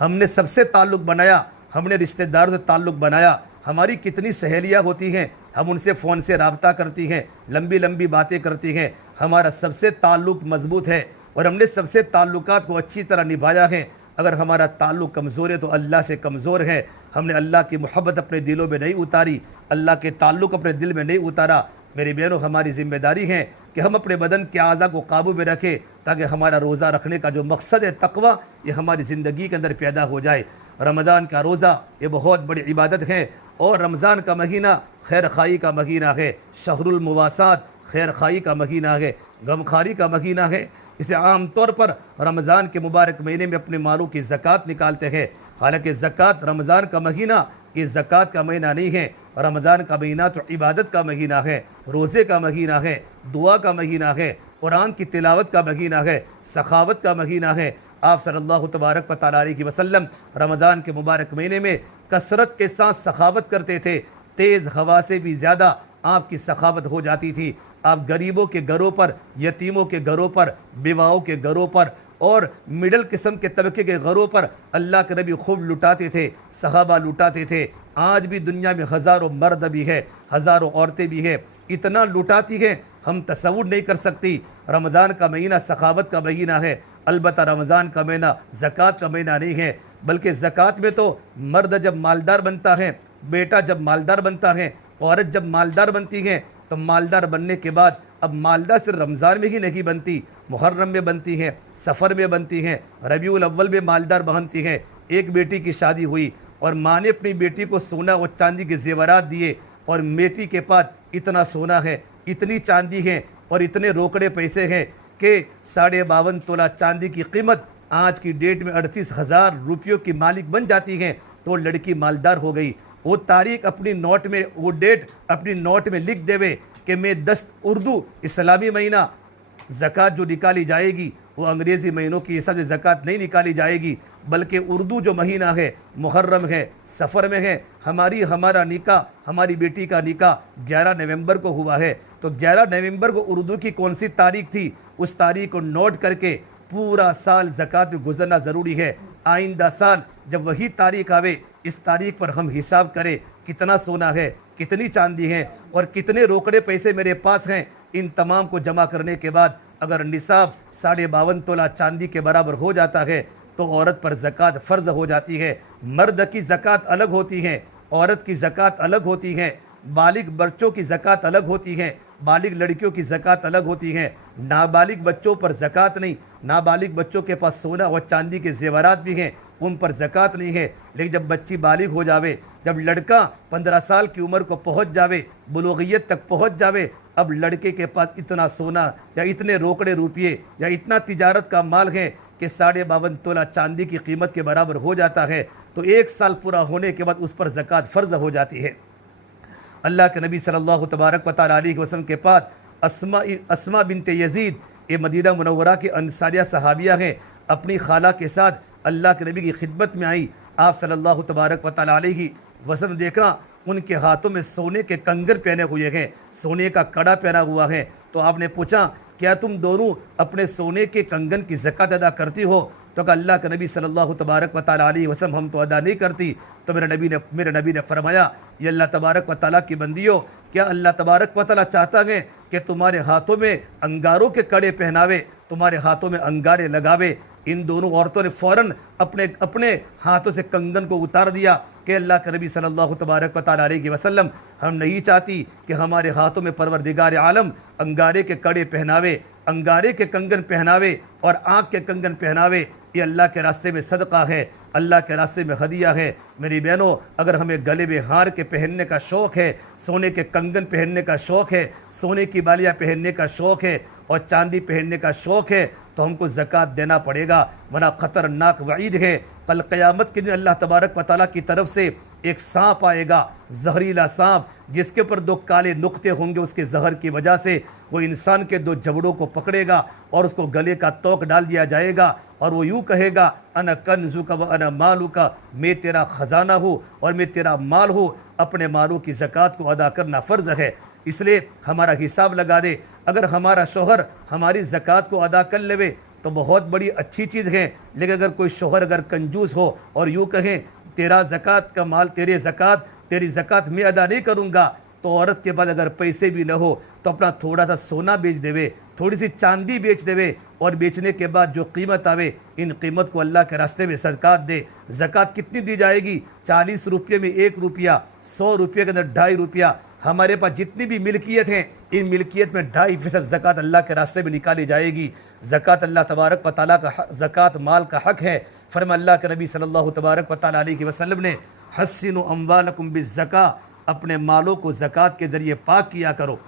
हमने सबसे ताल्लुक़ बनाया, हमने रिश्तेदारों से ताल्लुक़ बनाया, हमारी कितनी सहेलियाँ होती हैं, हम उनसे फ़ोन से रब्ता करती हैं, लंबी लंबी बातें करती हैं, हमारा सबसे ताल्लुक़ मज़बूत है, और हमने सबसे ताल्लुकात को अच्छी तरह निभाया है। अगर हमारा ताल्लुक़ कमज़ोर है तो अल्लाह से कमज़ोर है। हमने अल्लाह की मोहब्बत अपने दिलों में नहीं उतारी, अल्लाह के ताल्लुक़ अपने दिल में नहीं उतारा। मेरी बहनों, हमारी ज़िम्मेदारी है कि हम अपने बदन के आज़ा को काबू में रखें, ताकि हमारा रोज़ा रखने का जो मकसद है तक़वा, ये हमारी ज़िंदगी के अंदर पैदा हो जाए। रमज़ान का रोज़ा ये बहुत बड़ी इबादत है, और रमज़ान का महीना खैर खाई का महीना है, शहरुल मुवासात खैर खाई का महीना है, गमखारी का महीना है। इसे आम तौर पर रमज़ान के मुबारक महीने में अपने मालों की ज़कात निकालते हैं। हालांकि ज़कात रमज़ान का महीना ये ज़कात का महीना नहीं है, रमज़ान का महीना तो इबादत का महीना है, रोज़े का महीना है, दुआ का महीना है, कुरान की तिलावत का महीना है, सखावत का महीना है। आप सल्लल्लाहु तबारक व तआला अलैहि वसल्लम रमज़ान के मुबारक महीने में कसरत के साथ सखावत करते थे, तेज़ हवा से भी ज़्यादा आपकी सखावत हो जाती थी। आप गरीबों के घरों पर, यतीमों के घरों पर, विवाहों के घरों पर, और मिडल किस्म के तबके के घरों पर अल्लाह के नबी खूब लुटाते थे, सहाबा लुटाते थे। आज भी दुनिया में हज़ारों मर्द भी है, हज़ारों औरतें भी है, इतना लुटाती हैं हम तसव्वुर नहीं कर सकती। रमज़ान का महीना सखावत का महीना है। अलबत्ता रमज़ान का महीना ज़कात का महीना नहीं है, बल्कि ज़कात में तो मर्द जब मालदार बनता है, बेटा जब मालदार बनता है, औरत जब मालदार बनती है, तो मालदार बनने के बाद अब मालदार सिर्फ रमज़ान में ही नहीं बनती, मुहर्रम में बनती है, सफ़र में बनती हैं, रबीउल अव्वल में मालदार बनती हैं। एक बेटी की शादी हुई और माँ ने अपनी बेटी को सोना और चांदी के ज़ेवरात दिए, और बेटी के पास इतना सोना है, इतनी चांदी है, और इतने रोकड़े पैसे हैं कि 52.5 तोला चांदी की कीमत आज की डेट में 38,000 रुपयों की मालिक बन जाती हैं। तो लड़की मालदार हो गई। वो तारीख अपनी नोट में, वो डेट अपनी नोट में लिख देवे कि मैं 10 उर्दू इस्लामी महीना ज़कात जो निकाली जाएगी वो अंग्रेज़ी महीनों की हिसाब से ज़कात नहीं निकाली जाएगी, बल्कि उर्दू जो महीना है, मुहर्रम है, सफ़र में है। हमारा निकाह, हमारी बेटी का निकाह 11 नवंबर को हुआ है, तो 11 नवंबर को उर्दू की कौन सी तारीख थी, उस तारीख को नोट करके पूरा साल ज़कात में गुजरना ज़रूरी है। आइंदा साल जब वही तारीख आवे, इस तारीख पर हम हिसाब करें कितना सोना है, कितनी चांदी है और कितने रोकड़े पैसे मेरे पास हैं, इन तमाम को जमा करने के बाद अगर निसाब 52.5 तोला चांदी के बराबर हो जाता है तो औरत पर ज़कात फ़र्ज़ हो जाती है। मर्द की ज़कात अलग होती है, औरत की ज़कात अलग होती है, बालिग बच्चों की ज़कात अलग होती है, बालिग लड़कियों की ज़कात अलग होती है। नाबालिग बच्चों पर ज़कात नहीं, नाबालिग बच्चों के पास सोना व चांदी के ज़ेवरात भी हैं, उन पर ज़कात नहीं है। लेकिन जब बच्ची बालिग हो जावे, जब लड़का 15 साल की उम्र को पहुंच जावे, बुलूगियत तक पहुंच जावे, अब लड़के के पास इतना सोना या इतने रोकड़े रुपये या इतना तिजारत का माल है कि 52.5 तोला चांदी की कीमत के बराबर हो जाता है, तो 1 साल पूरा होने के बाद उस पर ज़कात फ़र्ज़ हो जाती है। अल्लाह के नबी सल्लल्लाहु तबारक व तआला अलैहि वसल्लम के पास अस्मा बिनते यजीद, ये मदीना मुनव्वरा की अंसारिया सहाबिया हैं, अपनी खाला के साथ अल्लाह के नबी की खिदमत में आई। आप सल्लल्लाहु तबारक व तआला अलैहि वसल्लम देखा उनके हाथों में सोने के कंगन पहने हुए हैं, सोने का कड़ा पहना हुआ है। तो आपने पूछा, क्या तुम दोनों अपने सोने के कंगन की ज़कात अदा करती हो? तो कहा अल्लाह के नबी सल्लल्लाहु तबारक व तआला अलैहि वसल्लम हम तो अदा नहीं करती। तो मेरे नबी ने फरमाया, ये अल्लाह तबारक व तआला की बंदियों, क्या अल्लाह तबारक व तआला चाहता है कि तुम्हारे हाथों में अंगारों के कड़े पहनावे, तुम्हारे हाथों में अंगारे लगावे? इन दोनों औरतों ने फ़ौरन अपने अपने हाथों से कंगन को उतार दिया कि अल्लाह के नबी सल्लल्लाहु तबारक व तआला अलैहि वसल्लम, हम नहीं चाहती कि हमारे हाथों में परवरदिगार आलम अंगारे के कड़े पहनावे, अंगारे के कंगन पहनावे और आँख के कंगन पहनावे। ये अल्लाह के रास्ते में सदका है, अल्लाह के रास्ते में हदिया है। मेरी बहनों, अगर हमें गले में हार के पहनने का शौक़ है, सोने के कंगन पहनने का शौक़ है, सोने की बालियाँ पहनने का शौक़ है और चांदी पहनने का शौक़ है, तो हमको ज़कात देना पड़ेगा, वरना ख़तरनाक वईद है। कल क़यामत के दिन अल्लाह तबारक व तआला की तरफ से एक सांप आएगा, जहरीला सांप, जिसके ऊपर 2 काले नुक्ते होंगे। उसके जहर की वजह से वो इंसान के 2 जबड़ों को पकड़ेगा और उसको गले का तोक डाल दिया जाएगा और वो यूँ कहेगा, अना कन्ज़ुका व अना मालुका, मैं तेरा ख़जाना हूँ और मैं तेरा माल हूँ। अपने मालों की ज़कात को अदा करना फ़र्ज़ है, इसलिए हमारा हिसाब लगा दे। अगर हमारा शोहर हमारी ज़कात को अदा कर लेवे तो बहुत बड़ी अच्छी चीज़ है। लेकिन अगर कोई शोहर अगर कंजूस हो और यूँ कहें, तेरा ज़कात का माल, तेरी ज़कात मैं अदा नहीं करूँगा, तो औरत के पास अगर पैसे भी न हो तो अपना थोड़ा सा सोना बेच देवे, थोड़ी सी चांदी बेच देवे और बेचने के बाद जो कीमत आवे, इन कीमत को अल्लाह के रास्ते में ज़कात दे। ज़कात कितनी दी जाएगी? 40 रुपये में 1 रुपया, 100 रुपये के अंदर 2.5 रुपया। हमारे पास जितनी भी मिल्कियत हैं, इन मिल्कियत में 2.5% ज़कात अल्लाह के रास्ते में निकाली जाएगी। ज़कात अल्लाह तबारक व तआला का ज़कात माल का हक़ है। फरमा अल्लाह के नबी सल्लल्लाहु तबारक व तआला अलैहि वसल्लम ने, हस्सिनु अम्वालकुम बिज़्ज़का, अपने मालों को ज़कात के ज़रिए पाक किया करो।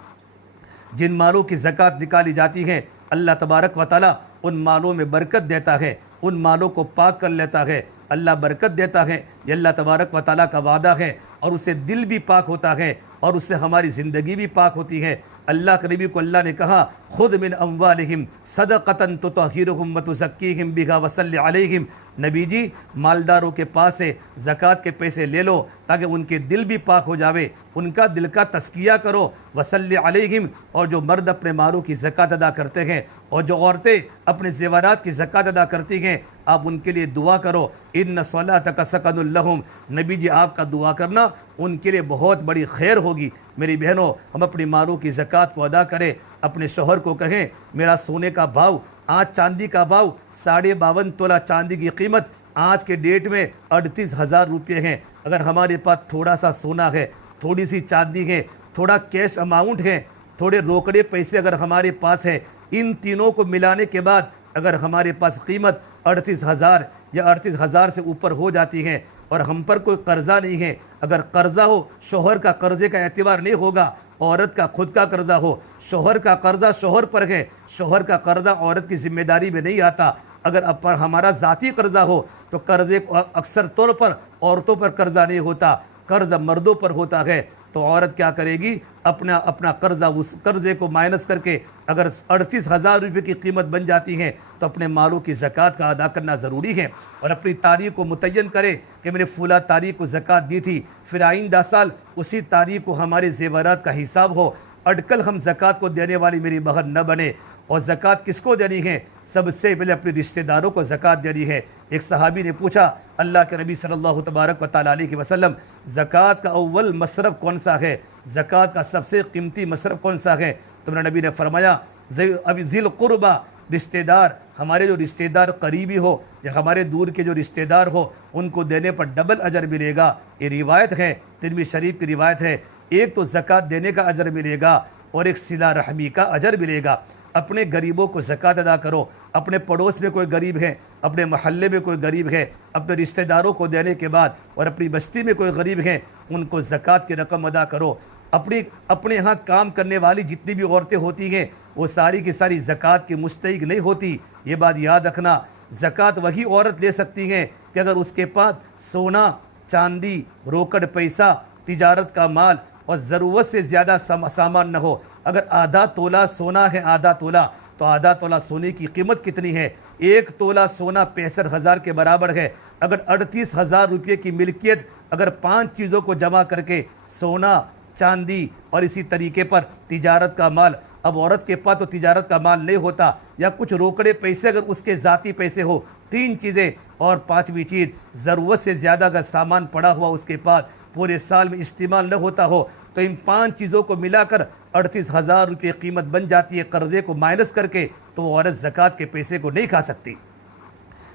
जिन मालों की ज़कात निकाली जाती है, अल्लाह तबारक व तआला उन मालों में बरकत देता है, उन मालों को पाक कर लेता है। अल्लाह बरकत देता है, ये अल्लाह तबारक व तआला का वादा है। और उससे दिल भी पाक होता है और उससे हमारी ज़िंदगी भी पाक होती है। अल्लाह के नबी को अल्लाह ने कहा, खुद मिन अम्वालिहिम सदक़तन तुतहिरुहुम व तुज़क्कीहिम बिहा वसल्लि अलैहिम। नबी जी, मालदारों के पास से ज़कात के पैसे ले लो ताकि उनके दिल भी पाक हो जावे, उनका दिल का तस्किया करो। वसल्लि अलैहिम, और जो मर्द अपने मालों की ज़कात अदा करते हैं और जो औरतें अपने ज़ेवरात की ज़कात अदा करती हैं, आप उनके लिए दुआ करो। इन्न सलातक सकनुल लहुम, नबी जी आपका दुआ करना उनके लिए बहुत बड़ी खैर होगी। मेरी बहनों, हम अपनी मालों की ज़कात को अदा करें। अपने शोहर को कहें, मेरा सोने का भाव, आज चांदी का भाव 52.5 तोला चांदी की कीमत आज के डेट में 38,000 रुपये हैं। अगर हमारे पास थोड़ा सा सोना है, थोड़ी सी चांदी है, थोड़ा कैश अमाउंट है, थोड़े रोकड़े पैसे अगर हमारे पास है, इन तीनों को मिलाने के बाद अगर हमारे पास कीमत 38,000 या 38,000 से ऊपर हो जाती है और हम पर कोई कर्जा नहीं है, अगर कर्जा हो, शोहर का कर्जे का एतबार नहीं होगा, औरत का खुद का कर्जा हो, शोहर का कर्जा शोहर पर है, शोहर का कर्जा औरत की जिम्मेदारी में नहीं आता। अगर अब पर हमारा ज़ाती कर्जा हो तो कर्जे अक्सर तौर पर औरतों पर कर्जा नहीं होता, कर्जा मर्दों पर होता है। तो औरत क्या करेगी, अपना कर्जा, उस कर्जे को माइनस करके अगर 38,000 रुपये की कीमत बन जाती है तो अपने मालों की ज़कात का अदा करना ज़रूरी है। और अपनी तारीख को मुतय्यन करे कि मैंने फुला तारीख को ज़कात दी थी, फिर आइंदा साल उसी तारीख को हमारे ज़ेवरात का हिसाब हो। अटकल हम ज़कात को देने वाली मेरी बहन न बने और ज़कात किसको देनी है? सबसे पहले अपने रिश्तेदारों को ज़कात देनी है। एक सहाबी ने पूछा अल्लाह के नबी सल्लल्लाहु तबारक व तआला अलैहि वसल्लम, ज़कात का अव्वल मसरफ कौन सा है? ज़कात का सबसे कीमती मसरफ कौन सा है? तो मेरे नबी ने फरमाया अभी ज़िल क़ुरबा, रिश्तेदार, हमारे जो रिश्तेदार करीबी हो या हमारे दूर के जो रिश्तेदार हो उनको देने पर डबल अजर मिलेगा। ये रिवायत है, तिरमिज़ी शरीफ की रिवायत है। एक तो ज़कात देने का अजर मिलेगा और एक सिला रहमी का अजर मिलेगा। अपने गरीबों को ज़कात अदा करो। अपने पड़ोस में कोई गरीब है, अपने महल्ले में कोई गरीब है, अपने रिश्तेदारों को देने के बाद और अपनी बस्ती में कोई गरीब है उनको ज़कात की रकम अदा करो। अपने यहाँ काम करने वाली जितनी भी औरतें होती हैं वो सारी की सारी ज़कात की मुस्तहिक नहीं होती। ये बात याद रखना। ज़कात वही औरत ले सकती हैं कि अगर उसके पास सोना, चांदी, रोकड़ पैसा, तिजारत का माल और ज़रूरत से ज़्यादा सामान न हो। अगर आधा तोला सोना है, आधा तोला, तो आधा तोला सोने की कीमत कितनी है? 1 तोला सोना 65,000 के बराबर है। अगर 38,000 रुपये की मिल्कियत अगर 5 चीज़ों को जमा करके सोना, चांदी और इसी तरीके पर तिजारत का माल, अब औरत के पास तो तिजारत का माल नहीं होता या कुछ रोकड़े पैसे अगर उसके ज़ाती पैसे हो, 3 चीज़ें और 5वीं चीज़ ज़रूरत से ज़्यादा अगर सामान पड़ा हुआ उसके पास पूरे साल में इस्तेमाल न होता हो, तो इन 5 चीज़ों को मिलाकर 38,000 रुपये कीमत बन जाती है। कर्ज़े को माइनस करके तो वो औरत ज़कात के पैसे को नहीं खा सकती।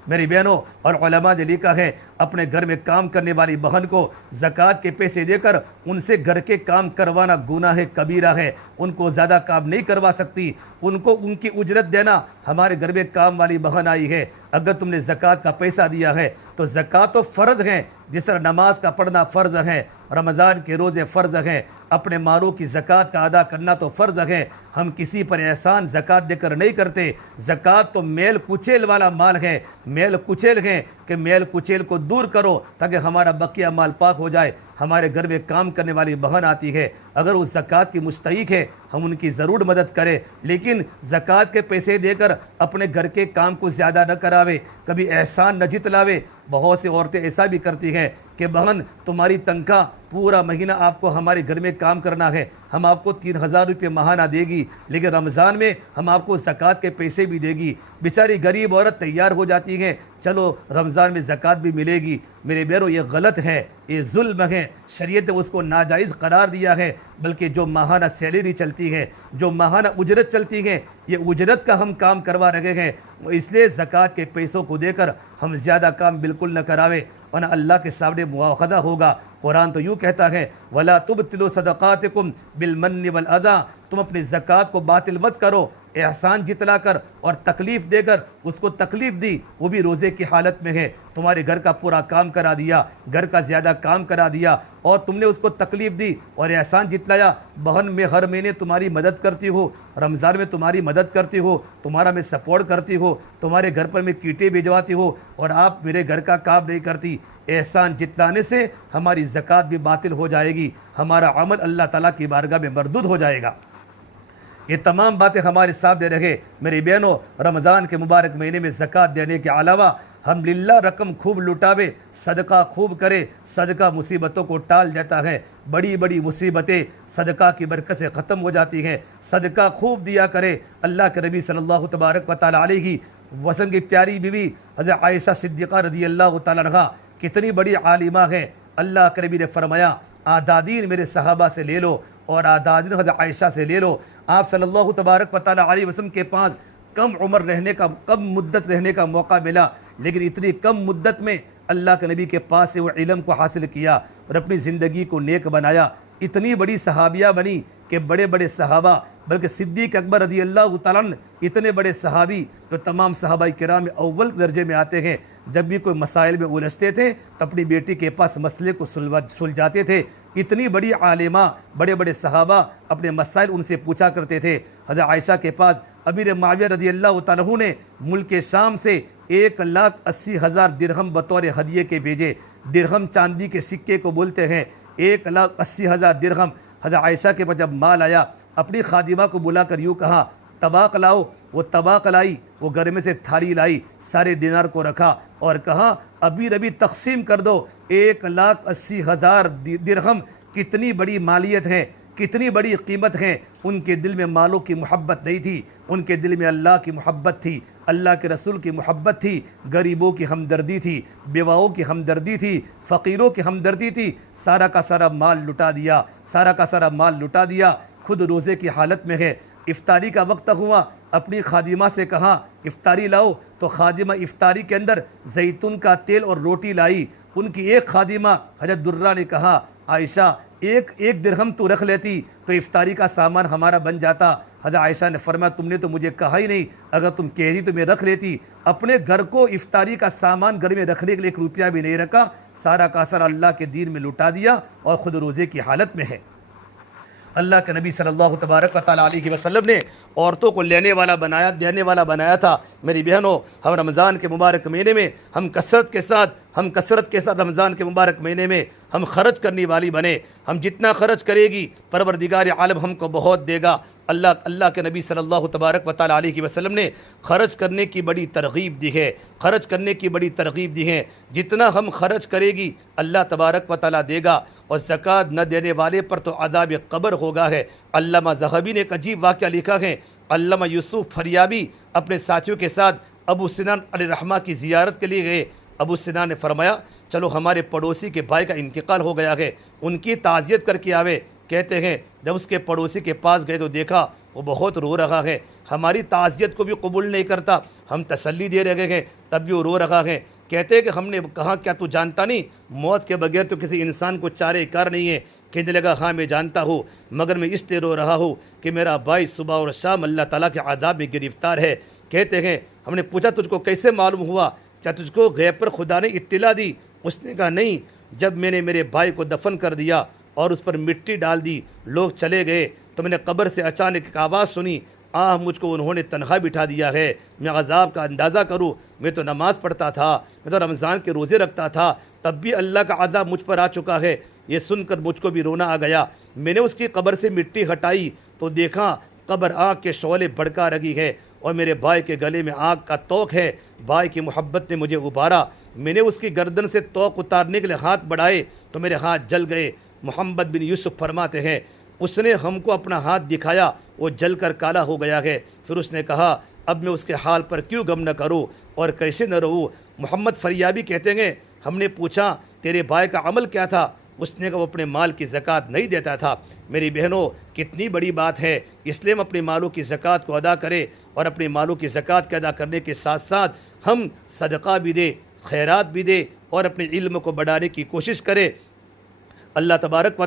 मेरी बहनों और उलमा ने लिखा है अपने घर में काम करने वाली बहन को ज़कात के पैसे देकर उनसे घर के काम करवाना गुनाह कबीरा है। उनको ज़्यादा काम नहीं करवा सकती, उनको उनकी उजरत देना। हमारे घर में काम वाली बहन आई है, अगर तुमने ज़कात का पैसा दिया है तो ज़कात तो फ़र्ज़ है, जिस तरह नमाज का पढ़ना फ़र्ज़ है, रमज़ान के रोज़े फ़र्ज़ हैं, अपने मालों की ज़कात का अदा करना तो फ़र्ज़ है। हम किसी पर एहसान ज़कात देकर नहीं करते। ज़कात तो मेल कुचेल वाला माल है, मेल कुचेल है कि मेल कुचेल को दूर करो ताकि हमारा बकिया माल पाक हो जाए। हमारे घर में काम करने वाली बहन आती है, अगर उस ज़कात की मुस्तहिक है हम उनकी ज़रूर मदद करें, लेकिन ज़कात के पैसे देकर अपने घर के काम को ज़्यादा न करावे, कभी एहसान न जितलावे। बहुत सी औरतें ऐसा भी करती हैं कि बहन तुम्हारी तनख्वाह पूरा महीना आपको हमारे घर में काम करना है, हम आपको 3,000 रुपये महाना देगी, लेकिन रमज़ान में हम आपको ज़कात के पैसे भी देगी। बेचारी गरीब औरत तैयार हो जाती है, चलो रमज़ान में ज़कात भी मिलेगी। मेरे बेरो ये गलत है, ये जुल्म है। शरीयत ने उसको नाजायज़ करार दिया है, बल्कि जो माहाना सैलरी चलती है, जो माहाना उजरत चलती है, ये उजरत का हम काम करवा रहे हैं। इसलिए ज़कात के पैसों को देकर हम ज़्यादा काम बिल्कुल न करावे वरना अल्लाह के सामने मुआखज़ा होगा। कुरान तो यूँ कहता है वला तुबतिलु सदक़ातिकुम बिलमन्नि वल अज़ा, तुम अपनी ज़कात को बातिल मत करो एहसान जितला कर और तकलीफ़ देकर। उसको तकलीफ़ दी वो भी रोज़े की हालत में है, तुम्हारे घर का पूरा काम करा दिया, घर का ज़्यादा काम करा दिया और तुमने उसको तकलीफ़ दी और एहसान जितलाया। बहन मैं हर महीने तुम्हारी मदद करती हूँ, रमज़ान में तुम्हारी मदद करती हूँ, तुम्हारा मैं सपोर्ट करती हूँ, तुम्हारे घर पर मैं कीटे भिजवाती हूँ और आप मेरे घर का काम नहीं करती। एहसान जितलाने से हमारी ज़कात भी बातिल हो जाएगी, हमारा अमल अल्लाह ताला की बारगाह में मरदूद हो जाएगा। ये तमाम बातें हमारे सामने रहे। मेरी बहनों, रमज़ान के मुबारक महीने में ज़कात देने के अलावा हम लिल्लाह रकम खूब लुटावे, सदका खूब करे। सदका मुसीबतों को टाल देता है, बड़ी बड़ी मुसीबतें सदका की बरकत से ख़त्म हो जाती हैं। सदका खूब दिया करे। अल्लाह के नबी सल्लल्लाहु तबारक व तआला अलैहि वसल्लम की प्यारी बीवी हज़रत आयशा सिद्दीक़ा रज़ियल्लाहु तआला अन्हा कितनी बड़ी आलिमा है। अल्लाह के नबी ने फरमाया आदादीन मेरे सहाबा से ले लो और आदादीन हज़रत आयशा से ले लो। आप सल्लल्लाहु तबारक व तआला अलैहि वसल्लम के पास कम उम्र रहने का, कम मुद्दत रहने का मौका मिला, लेकिन इतनी कम मुद्दत में अल्लाह के नबी के पास से वो इल्म को हासिल किया और अपनी ज़िंदगी को नेक बनाया। इतनी बड़ी सहाबिया बनी कि बड़े बड़े सहाबा, बल्कि सिद्दीक़ अकबर रज़ियल्लाहु तआला अन्हु इतने बड़े सहाबी तो तमाम सहाबाए किराम में अव्वल दर्जे में आते हैं। जब भी कोई मसाइल में उलझते थे तो अपनी बेटी के पास मसले को सुलझाते थे। इतनी बड़ी आलिमा, बड़े बड़े सहाबा अपने मसाइल उनसे पूछा करते थे। हज़रत आयशा के पास अमीर मुआविया रज़ियल्लाहु तआला अन्हु ने मुल्क शाम से 1,80,000 दिरहम बतौर हदिये के भेजे। दिरहम चांदी के सिक्के को बोलते हैं। 1,80,000 दिरहम। हज़रत आयशा के पास जब माल आया, अपनी खादिमा को बुलाकर यूँ कहा तबाक लाओ। वो तबाक लाई, वो घर में से थाली लाई, सारे दिनार को रखा और कहा अभी अभी तकसीम कर दो। 1,80,000 दिरहम कितनी बड़ी मालियत है। कितनी बड़ी कीमत है। उनके दिल में मालों की मोहब्बत नहीं थी, उनके दिल में अल्लाह की मोहब्बत थी, अल्लाह के रसूल की मोहब्बत थी, गरीबों की हमदर्दी थी, बेवाओं की हमदर्दी थी, फ़कीरों की हमदर्दी थी। सारा का सारा माल लुटा दिया, सारा का सारा माल लुटा दिया। खुद रोज़े की हालत में है। इफ्तारी का वक्त हुआ, अपनी खादिमा से कहा इफ्तारी लाओ, तो खादिमा इफ्तारी के अंदर जैतून का तेल और रोटी लाई। उनकी एक खादिमा हज़रत दुर्रा ने कहा, आयशा एक दिरहम तो रख लेती तो इफ्तारी का सामान हमारा बन जाता। हज़रत आयशा ने फरमाया, तुमने तो मुझे कहा ही नहीं, अगर तुम कहती तो मैं रख लेती। अपने घर को इफ्तारी का सामान घर में रखने के लिए 1 रुपया भी नहीं रखा, सारा का सारा अल्लाह के दीन में लुटा दिया और ख़ुद रोज़े की हालत में है। अल्लाह के नबी सल्लल्लाहु तबारक व तआला अलैहि वसल्लम ने औरतों को देने वाला बनाया था। मेरी बहनों, हम रमज़ान के मुबारक महीने में हम कसरत के साथ रमज़ान के मुबारक महीने में हम खर्च करने वाली बने। हम जितना खर्च करेगी परवरदिगार आलम हमको बहुत देगा। अल्लाह के नबी सल्लल्लाहु तबारक व तआला अलैहि वसल्लम ने खर्च करने की बड़ी तरगीब दी है। जितना हम खर्च करेगी अल्लाह तबारक व तआला देगा, और ज़कात न देने वाले पर तो अज़ाब क़ब्र होगा है। अल्लामा ज़हबी ने एक अजीब वाक़या लिखा है। अल्लामा यूसुफ फरियाबी अपने साथियों के साथ अबू सिनान अलैहिर्रहमा की ज़ियारत के लिए गए। अबू सिनान ने फरमाया, चलो हमारे पड़ोसी के भाई का इंतकाल हो गया है, उनकी ताज़ियत करके आवे। कहते हैं जब उसके पड़ोसी के पास गए तो देखा वो बहुत रो रहा है, हमारी ताज़ियत को भी कबूल नहीं करता, हम तसल्ली दे रहे हैं तब भी वो रो रहा है। कहते हैं कि हमने कहा, क्या तू जानता नहीं मौत के बगैर तो किसी इंसान को चारे कार नहीं है। कहने लगा, हाँ मैं जानता हूँ, मगर मैं इसलिए रो रहा हूँ कि मेरा भाई सुबह और शाम अल्लाह ताला के आज़ाब में गिरफ्तार है। कहते हैं हमने पूछा, तुझको कैसे मालूम हुआ, क्या तुझको गैब पर खुदा ने इत्तिला दी? उसने कहा, नहीं, जब मैंने मेरे भाई को दफन कर दिया और उस पर मिट्टी डाल दी, लोग चले गए, तो मैंने कब्र से अचानक एक आवाज़ सुनी, मुझको उन्होंने तन्हा बिठा दिया है। मैं अज़ाब का अंदाज़ा करूँ, मैं तो नमाज़ पढ़ता था, मैं तो रमज़ान के रोज़े रखता था, तब भी अल्लाह का अज़ाब मुझ पर आ चुका है। ये सुनकर मुझको भी रोना आ गया। मैंने उसकी कब्र से मिट्टी हटाई तो देखा कब्र आग के शोले भड़का रही है और मेरे भाई के गले में आग का तोक है। भाई की मोहब्बत ने मुझे उबारा। मैंने उसकी गर्दन से तोक उतारने के लिए हाथ बढ़ाए तो मेरे हाथ जल गए। मोहम्मद बिन यूसुफ फरमाते हैं, उसने हमको अपना हाथ दिखाया, वो जलकर काला हो गया है। फिर उसने कहा, अब मैं उसके हाल पर क्यों गम न करूँ और कैसे न रहूँ। मोहम्मद फरियाबी कहते हैं, हमने पूछा तेरे भाई का अमल क्या था? उसने कहा वो अपने माल की ज़कात नहीं देता था। मेरी बहनों, कितनी बड़ी बात है, इसलिए हम अपने मालों की ज़कात को अदा करें और अपने मालों की ज़कात के अदा करने के साथ साथ हम सदका भी दें, खैरात भी दें और अपने इल्म को बढ़ाने की कोशिश करें। अल्लाह तबारक व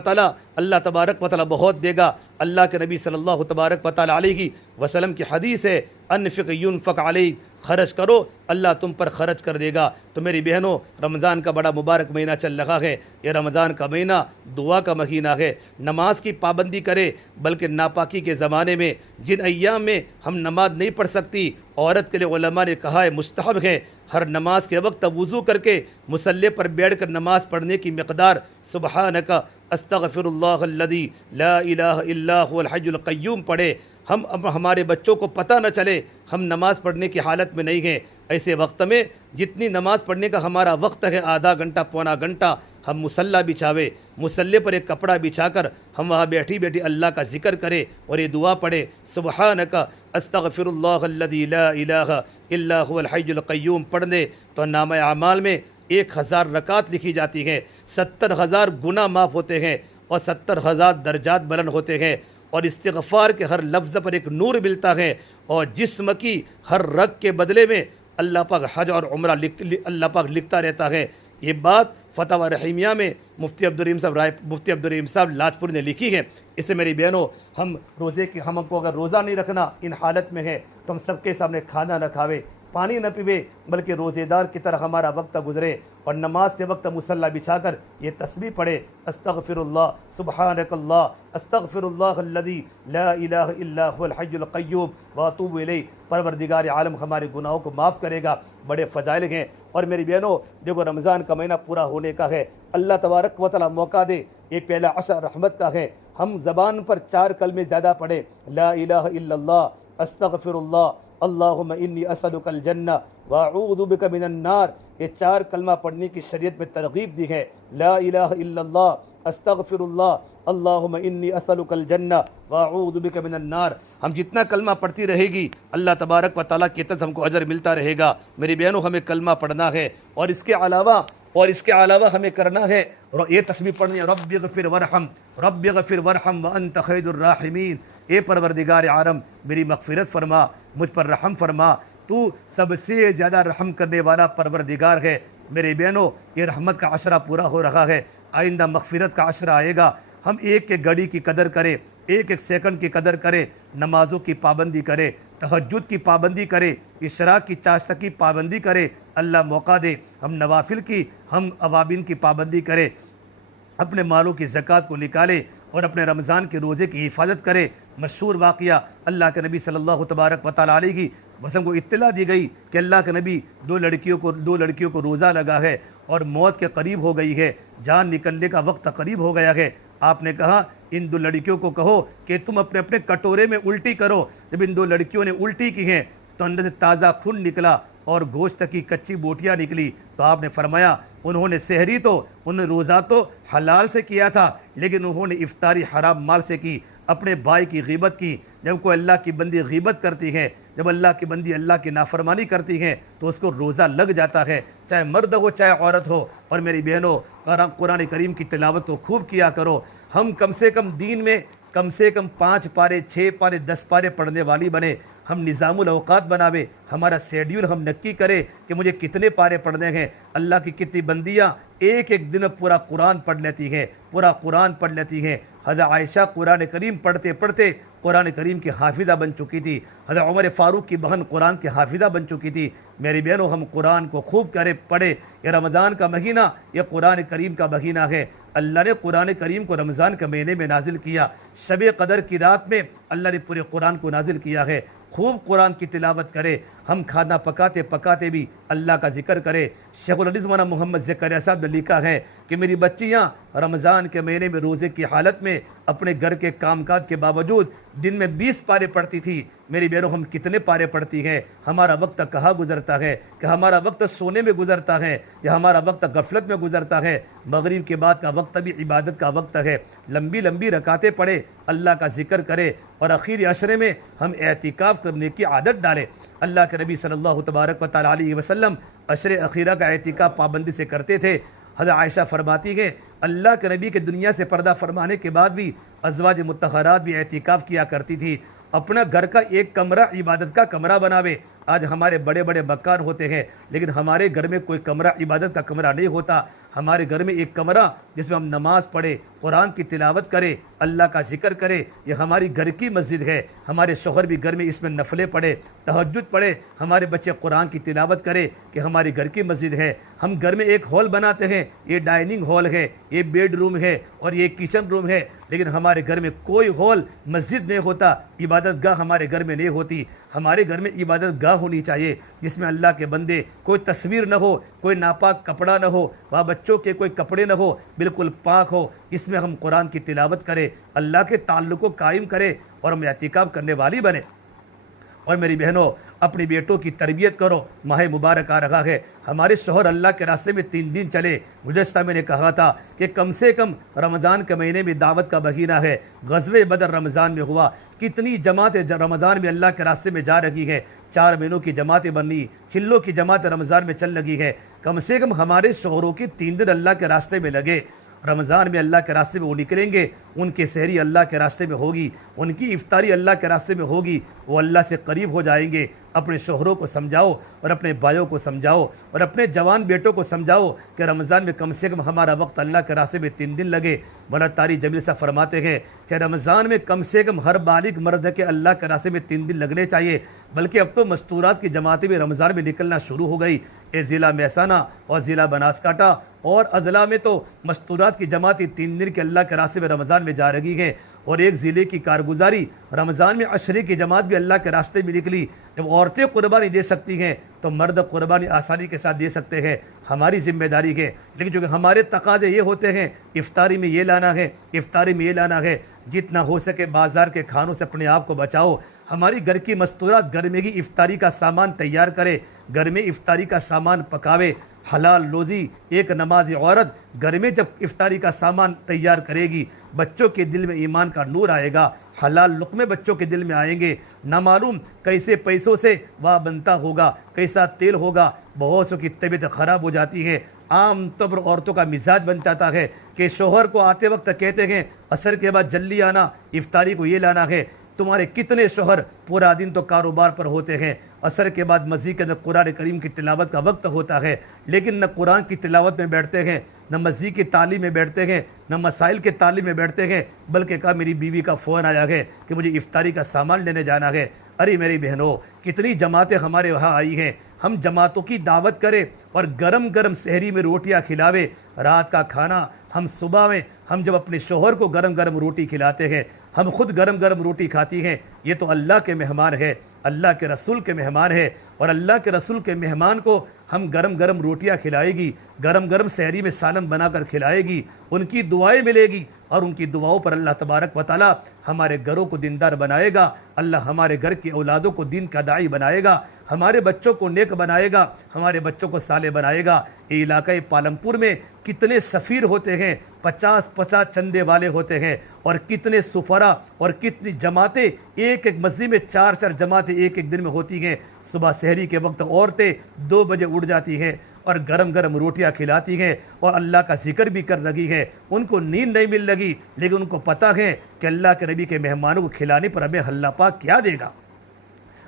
तआला बहुत देगा। अल्लाह के नबी सल्लल्लाहु तबारक व तआला अलैहि वसल्लम की हदीस है, अनफ़िक़ युनफ़क़ अलैक, खर्च करो अल्लाह तुम पर खर्च कर देगा। तो मेरी बहनों, रमज़ान का बड़ा मुबारक महीना चल रहा है। यह रमज़ान का महीना दुआ का महीना है। नमाज की पाबंदी करे, बल्कि नापाकी के ज़माने में जिन अय्याम में हम नमाज नहीं पढ़ सकती, औरत के लिए उलमा ने कहा है मुस्तहब है हर नमाज के वक्त वज़ू करके मुसल्ले पर बैठकर नमाज पढ़ने की मिक़दार सुबहानका अस्तग़फ़िरुल्लाहल्लज़ी ला इलाहा इल्ला हुवल हय्युल क़य्यूम पढ़े। हम अब हमारे बच्चों को पता न चले हम नमाज़ पढ़ने की हालत में नहीं हैं। ऐसे वक्त में जितनी नमाज़ पढ़ने का हमारा वक्त है, आधा घंटा पौना घंटा, हम मुसल्ला बिछावे, मुसल्ले पर एक कपड़ा बिछाकर हम वहाँ बैठी बैठी अल्लाह का ज़िक्र करें और ये दुआ पढ़े, सुबहानका अस्तग़फ़िरुल्लाहल्लज़ी ला इलाहा इल्ला हुवल हय्युल क़य्यूम पढ़ दे तो नामे आमाल में 1000 रकात लिखी जाती हैं, 70,000 गुनाह माफ़ होते हैं और 70,000 दर्जात बुलंद होते हैं और इस्तिग़फ़ार के हर लफ्ज़ पर एक नूर मिलता है और जिस्म की हर रग के बदले में अल्लाह पाक हज और उम्रा अल्लाह पाक लिखता रहता है। ये बात फतवा रहीमिया में मुफ्ती अब्दुर्रहीम साहब लाजपुर ने लिखी है। इससे मेरी बहनों, हम रोज़े की हमको अगर रोज़ा नहीं रखना इन हालत में है तो हम सबके सामने खाना न खावे, पानी न पीवे, बल्कि रोज़ेदार की तरह हमारा वक्त गुजरे और नमाज के वक्त मुसल्ला बिछाकर ये तस्बीह पढ़े, अस्तग़फ़िरुल्लाह सुबहानकल्लाह अस्तग़फ़िरुल्लाहल्लज़ी ला इलाहा इल्ला हुवल हय्युल क़य्यूम व अतूबु इलैह। परवरदिगार आलम हमारे गुनाहों को माफ़ करेगा। बड़े फ़ज़ाइल हैं। और मेरी बहनों, देखो रमज़ान का महीना पूरा होने का है, अल्लाह तबारक व तआला मौका दे, ये पहला अशर रहमत का है। हम ज़बान पर 4 कलमे ज़्यादा पढ़े, ला इलाहा इल्लल्लाह अस्तग़फ़िरुल्लाह अल्लाहुम्मा इन्नी असअलुकल जन्नह वअऊज़ु बिका मिनन्नार। ये 4 कलमा पढ़ने की शरीयत में तरगीब दी है। ला इलाहा इल्लल्लाह, अस्तगफिरुल्लाह, अल्लाहुम्मा इन्नी असअलुकल जन्नह व अऊज़ु बिका मिनन्नार। हम जितना कलमा पढ़ती रहेगी अल्लाह तबारक व तआला की तरफ से हमको अजर मिलता रहेगा। मेरी बहनों, हमें कलमा पढ़ना है और इसके अलावा हमें करना है ये तस्बीह पढ़नी है, रब्बिगफिर वरहम व अंत खैरुर राहिमीन। ए परवरदिगार आलम, मेरी मगफिरत फरमा, मुझ पर रहम फरमा, तू सबसे ज़्यादा रहम करने वाला परवरदिगार है। मेरे बहनों, ये रहमत का अशरा पूरा हो रहा है, आइंदा मगफिरत का अशरा आएगा। हम एक एक घड़ी की कदर करें, एक एक सेकंड की कदर करें, नमाज़ों की पाबंदी करें, तहज्जुद की पाबंदी करें, इशराक की चाश्त की पाबंदी करें। अल्लाह मौका दे हम नवाफिल की, हम अवाबिन की पाबंदी करें, अपने मालों की ज़कात को निकाले और अपने रमज़ान के रोज़े की हिफाजत करे। मशहूर वाक़या, अल्लाह के नबी सल्लल्लाहु तबारक व तआला अलैहि की वसल्लम को इत्तला दी गई कि अल्लाह के नबी दो लड़कियों को रोज़ा लगा है और मौत के करीब हो गई है, जान निकलने का वक्त करीब हो गया है। आपने कहा इन 2 लड़कियों को कहो कि तुम अपने अपने कटोरे में उल्टी करो। जब इन 2 लड़कियों ने उल्टी की हैं तो अंदर से ताज़ा खून निकला और गोश्त की कच्ची बोटियाँ निकली। तो आपने फरमाया उन्होंने सहरी तो, उन्होंने रोज़ा तो हलाल से किया था, लेकिन उन्होंने इफ्तारी हराम माल से की, अपने भाई की ग़ीबत की। जब कोई अल्लाह की बंदी ग़ीबत करती है, जब अल्लाह की बंदी अल्लाह की नाफरमानी करती है तो उसको रोज़ा लग जाता है, चाहे मर्द हो चाहे औरत हो। और मेरी बहनों, कुरान करीम की तिलावत को खूब किया करो। हम कम से कम दीन में कम से कम 5 पारे, 6 पारे, 10 पारे पढ़ने वाली बने। हम निज़ामुल औक़ात बनावे, हमारा शेड्यूल हम नक्की करें कि मुझे कितने पारे पढ़ने हैं। अल्लाह की कितनी बंदियाँ एक एक दिन पूरा कुरान पढ़ लेती हैं, पूरा कुरान पढ़ लेती हैं। हज़रत आयशा कुरान करीम पढ़ते पढ़ते कुरान करीम की हाफिज़ा बन चुकी थी। हज़रत उमर फ़ारूक की बहन कुरान की हाफिज़ा बन चुकी थी। मेरी बहनों, हम कुरान को खूब पढ़े। ये रमज़ान का महीना, ये कुरान करीम का महीना है। अल्लाह ने कुरान करीम को रमज़ान के महीने में नाजिल किया। शब कदर की रात में अल्लाह ने पूरे कुरान को नाजिल किया है। खूब कुरान की तिलावत करे। हम खाना पकाते पकाते भी अल्लाह का जिक्र करें। शेखुल हदीस मौलाना मोहम्मद ज़करिया साहब ने लिखा है कि मेरी बच्चियाँ रमज़ान के महीने में रोज़े की हालत में अपने घर के कामकाज के बावजूद दिन में 20 पारे पढ़ती थी। मेरी बहनों, हम कितने पारे पढ़ती हैं? हमारा वक्त कहाँ गुजरता है? कि हमारा वक्त सोने में गुजरता है या हमारा वक्त गफलत में गुजरता है? मगरिब के बाद का वक्त भी इबादत का वक्त है। लंबी लंबी रकातें पढ़े, अल्लाह का जिक्र करे और आखिरी अशरे में हम एतिकाफ़ करने की आदत डालें। अल्लाह के नबी सल्लल्लाहु तबारक व तआला अलैहि वसल्लम अशरे अखीरा का एतिकाफ़ पाबंदी से करते थे। हज़रत आयशा फरमाती है अल्लाह के नबी के दुनिया से पर्दा फरमाने के बाद भी अज़वाज मुत्तहरात भी एतिकाफ़ किया करती थी। अपना घर का एक कमरा इबादत का कमरा बनावे। आज हमारे बड़े बड़े मकान होते हैं, लेकिन हमारे घर में कोई कमरा इबादत का कमरा नहीं होता। हमारे घर में एक कमरा जिसमें हम नमाज़ पढ़े, कुरान की तिलावत करें, अल्लाह का जिक्र करें, ये हमारी घर की मस्जिद है। हमारे शोहर भी घर में इसमें नफले पढ़े, तहज्जुद पढ़े, हमारे बच्चे कुरान की तिलावत करें, कि हमारी घर की मस्जिद है। हम घर में एक हॉल बनाते हैं, ये डाइनिंग हॉल है, ये बेडरूम है और ये किचन रूम है, लेकिन हमारे घर में कोई हॉल मस्जिद नहीं होता, इबादत गाह हमारे घर में नहीं होती। हमारे घर में इबादत गाह होनी चाहिए जिसमें अल्लाह के बंदे, कोई तस्वीर न हो, कोई नापाक कपड़ा न हो, वहाँ बच्चों के कोई कपड़े न हो, बिल्कुल पाक हो। इसमें हम कुरान की तिलावत करें, अल्लाह के ताल्लुक़ को कायम करें और हम एतिकाफ़ करने वाली बने। और मेरी बहनों, अपनी बेटों की तरबियत करो। माह मुबारक आ रहा है, हमारे शोहर अल्लाह के रास्ते में 3 दिन चले। गुज़श्ता मैंने कहा था कि कम से कम रमज़ान के महीने में दावत का महीना है। ग़ज़वे बदर रमज़ान में हुआ, कितनी जमातें रमज़ान में अल्लाह के रास्ते में जा रही है। 4 महीनों की जमातें बनी, चिल्लों की जमातें रमज़ान में चल लगी है। कम से कम हमारे शोहरों की 3 दिन अल्लाह के रास्ते में लगे। रमज़ान में अल्लाह के रास्ते में वो निकलेंगे, उनके सहरी अल्लाह के रास्ते में होगी, उनकी इफ्तारी अल्लाह के रास्ते में होगी, वो अल्लाह से करीब हो जाएंगे। अपने शोहरों को समझाओ और अपने भाइयों को समझाओ और अपने जवान बेटों को समझाओ कि रमज़ान में कम से कम हमारा वक्त अल्लाह के रास्ते में 3 दिन लगे। मौलाना तारी जमील साहब फरमाते हैं कि रमज़ान में कम से कम हर बालिग मर्द के अल्लाह के रास्ते में 3 दिन लगने चाहिए। बल्कि अब तो मस्तूरात की जमातें भी रमज़ान में निकलना शुरू हो गई। ज़िला महसाना और ज़िला बनासकाठा और अजला में तो मस्तूरात की जमातें 3 दिन के अल्लाह के रास्ते में रमज़ान में जा रही है। और एक ज़िले की कारगुजारी। रमज़ान में अशरे की जमात भी अल्लाह के रास्ते में निकली। जब औरतें कुर्बानी दे सकती हैं तो मर्द कुर्बानी आसानी के साथ दे सकते हैं, हमारी जिम्मेदारी है। लेकिन जो हमारे तकाजे ये होते हैं, इफ्तारी में ये लाना है, इफ्तारी में ये लाना है, जितना हो सके बाज़ार के खानों से अपने आप को बचाओ। हमारी घर की मस्तूरात, घर में ही इफ्तारी का सामान तैयार करे, घर में इफ्तारी का सामान पकावे। हलाल रोज़ी एक नमाज़ी औरत घर में जब इफ्तारी का सामान तैयार करेगी, बच्चों के दिल में ईमान का नूर आएगा, हलाल लुक़्मे बच्चों के दिल में आएंगे। ना मालूम कैसे पैसों से वह बनता होगा, कैसा तेल होगा, बहुत सौ की तबीयत ख़राब हो जाती है। आम तौर पर औरतों का मिजाज बन जाता है कि शोहर को आते वक्त कहते हैं असर के बाद जल्दी आना, इफ्तारी को ये लाना है। तुम्हारे कितने शोहर पूरा दिन तो कारोबार पर होते हैं, असर के बाद मस्जिद के अंदर कुरान करीम की तिलावत का वक्त होता है, लेकिन न कुरान की तिलावत में बैठते हैं, न मस्जिद की तालीम में बैठते हैं, न मसाइल के तालीम में बैठते हैं, बल्कि कहा मेरी बीवी का फ़ोन आया है कि मुझे इफ्तारी का सामान लेने जाना है। अरे मेरी बहनों, कितनी जमातें हमारे वहाँ आई हैं, हम जमातों की दावत करें और गरम गरम सहरी में रोटियां खिलावे। रात का खाना हम सुबह में, हम जब अपने शोहर को गरम गरम रोटी खिलाते हैं, हम खुद गरम गरम रोटी खाती हैं, ये तो अल्लाह के मेहमान है, अल्लाह के रसूल के मेहमान है। और अल्लाह के रसूल के मेहमान को हम गरम गरम रोटियां खिलाएगी, गरम गरम सहरी में सालन बनाकर खिलाएगी, उनकी दुआएं मिलेगी और उनकी दुआओं पर अल्लाह तबारक व तआला हमारे घरों को दीनदार बनाएगा। अल्लाह हमारे घर की औलादों को दीन का दाई बनाएगा, हमारे बच्चों को नेक बनाएगा, हमारे बच्चों को साले बनाएगा। ये इलाका पालमपुर में कितने सफ़ीर होते हैं, 50-50 चंदे वाले होते हैं, और कितने सुफरा और कितनी जमातें, एक एक मस्जिद में 4-4 जमातें एक एक दिन में होती हैं। सुबह सहरी के वक्त औरतें 2 बजे उठ जाती हैं और गरम गरम रोटियां खिलाती हैं और अल्लाह का जिक्र भी कर लगी है। उनको नींद नहीं मिल लगी, लेकिन उनको पता है कि अल्लाह के नबी के मेहमानों को खिलाने पर हमें अल्लाह पाक क्या देगा,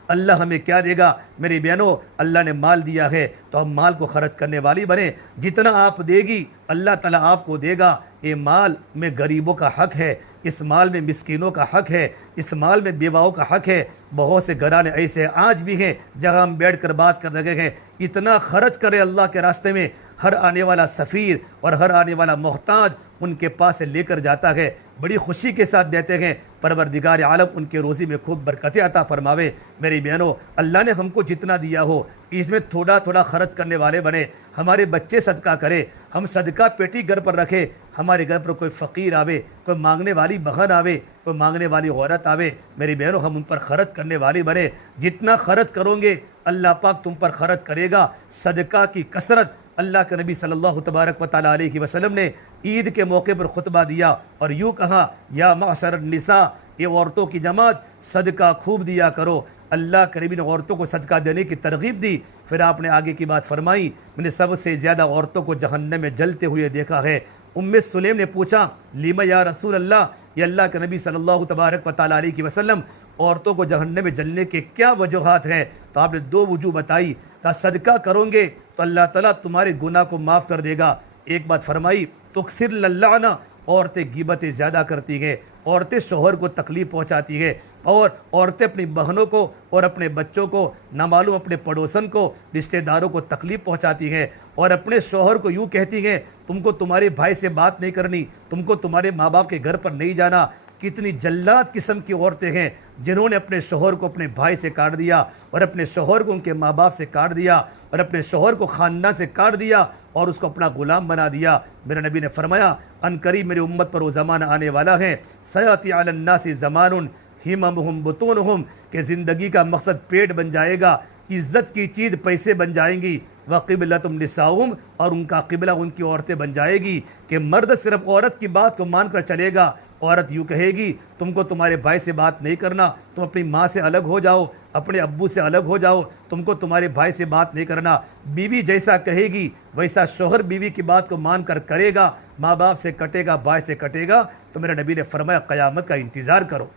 अल्लाह हमें क्या देगा। मेरी बहनों, अल्लाह ने माल दिया है तो हम माल को खर्च करने वाली बने। जितना आप देगी अल्लाह ताला आपको देगा। ये माल में गरीबों का हक है, इस माल में मिस्कीनों का हक है, इस माल में बेवाओं का हक है। बहुत से घराने ऐसे आज भी हैं जहां हम बैठ कर बात कर रहे हैं, इतना खर्च करें अल्लाह के रास्ते में, हर आने वाला सफ़ीर और हर आने वाला मोहताज उनके पास से लेकर जाता है, बड़ी खुशी के साथ देते हैं। परवरदिगार आलम उनके रोज़ी में खूब बरकतें अता फरमावे। मेरी बहनों, अल्लाह ने हमको जितना दिया हो इसमें थोड़ा थोड़ा खर्च करने वाले बने। हमारे बच्चे सदका करें, हम सदका पेटी घर पर रखें, हमारे घर पर कोई फ़कीर आवे, कोई मांगने वाली बहन आवे, कोई मांगने वाली औरत आवे, मेरी बहनों हम उन पर खर्च करने वाली बने। जितना खर्च करोगे अल्लाह पाक तुम पर खर्च करेगा। सदका की कसरत, अल्लाह के नबी सल्लल्लाहु तबारक व तआला अलैहि वसल्लम ने ईद के मौके पर खुतबा दिया और यूँ कहा, या माशर निसा, ये औरतों की जमात, सदका खूब दिया करो। अल्लाह के नबी ने औरतों को सदका देने की तरगीब दी। फिर आपने आगे की बात फरमाई, मैंने सबसे ज़्यादा औरतों को जहन्नम में जलते हुए देखा है। उम्मे सुलेम ने पूछा, लिमा या रसूल अल्लाह, ये अल्लाह के नबी सल्लल्लाहु तबारक व तआला अलैहि वसल्लम, औरतों को जहन्नम में जलने के क्या वजूहात हैं? तो आपने 2 वजूह बताई। कहा सदका करोगे तो अल्लाह ताला तुम्हारे गुनाह को माफ़ कर देगा। एक बात फरमाई, तुक्सिर लल्लाना, औरतें गिबतें ज़्यादा करती हैं, औरतें शोहर को तकलीफ़ पहुंचाती है, और औरतें अपनी बहनों को और अपने बच्चों को, नामालूम अपने पड़ोसन को, रिश्तेदारों को तकलीफ़ पहुंचाती हैं, और अपने शोहर को यूँ कहती हैं तुमको तुम्हारे भाई से बात नहीं करनी, तुमको तुम्हारे माँ बाप के घर पर नहीं जाना। कितनी जल्लाद किस्म की औरतें हैं जिन्होंने अपने शोहर को अपने भाई से काट दिया, और अपने शोहर को उनके माँ बाप से काट दिया, और अपने शोहर को ख़ानदान से काट दिया और उसको अपना ग़ुलाम बना दिया। मेरे नबी ने फरमाया, अनकरीब मेरी उम्मत पर वो ज़माना आने वाला है, सयाती अलन्नासी ज़मानुन हिममुहुम बुतूनुहुम, के ज़िंदगी का मकसद पेट बन जाएगा, इज़्ज़त की चीज़ पैसे बन जाएंगी। व क़िबलतुम निसाउहुम, और उनका क़िबला उनकी औरतें बन जाएगी, कि मर्द सिर्फ औरत की बात को मानकर चलेगा। औरत यूँ कहेगी तुमको तुम्हारे भाई से बात नहीं करना, तुम अपनी माँ से अलग हो जाओ, अपने अब्बू से अलग हो जाओ, तुमको तुम्हारे भाई से बात नहीं करना। बीवी जैसा कहेगी वैसा शोहर बीवी की बात को मानकर करेगा, माँ बाप से कटेगा, भाई से कटेगा। तो मेरे नबी ने फरमाया क़यामत का इंतज़ार करो।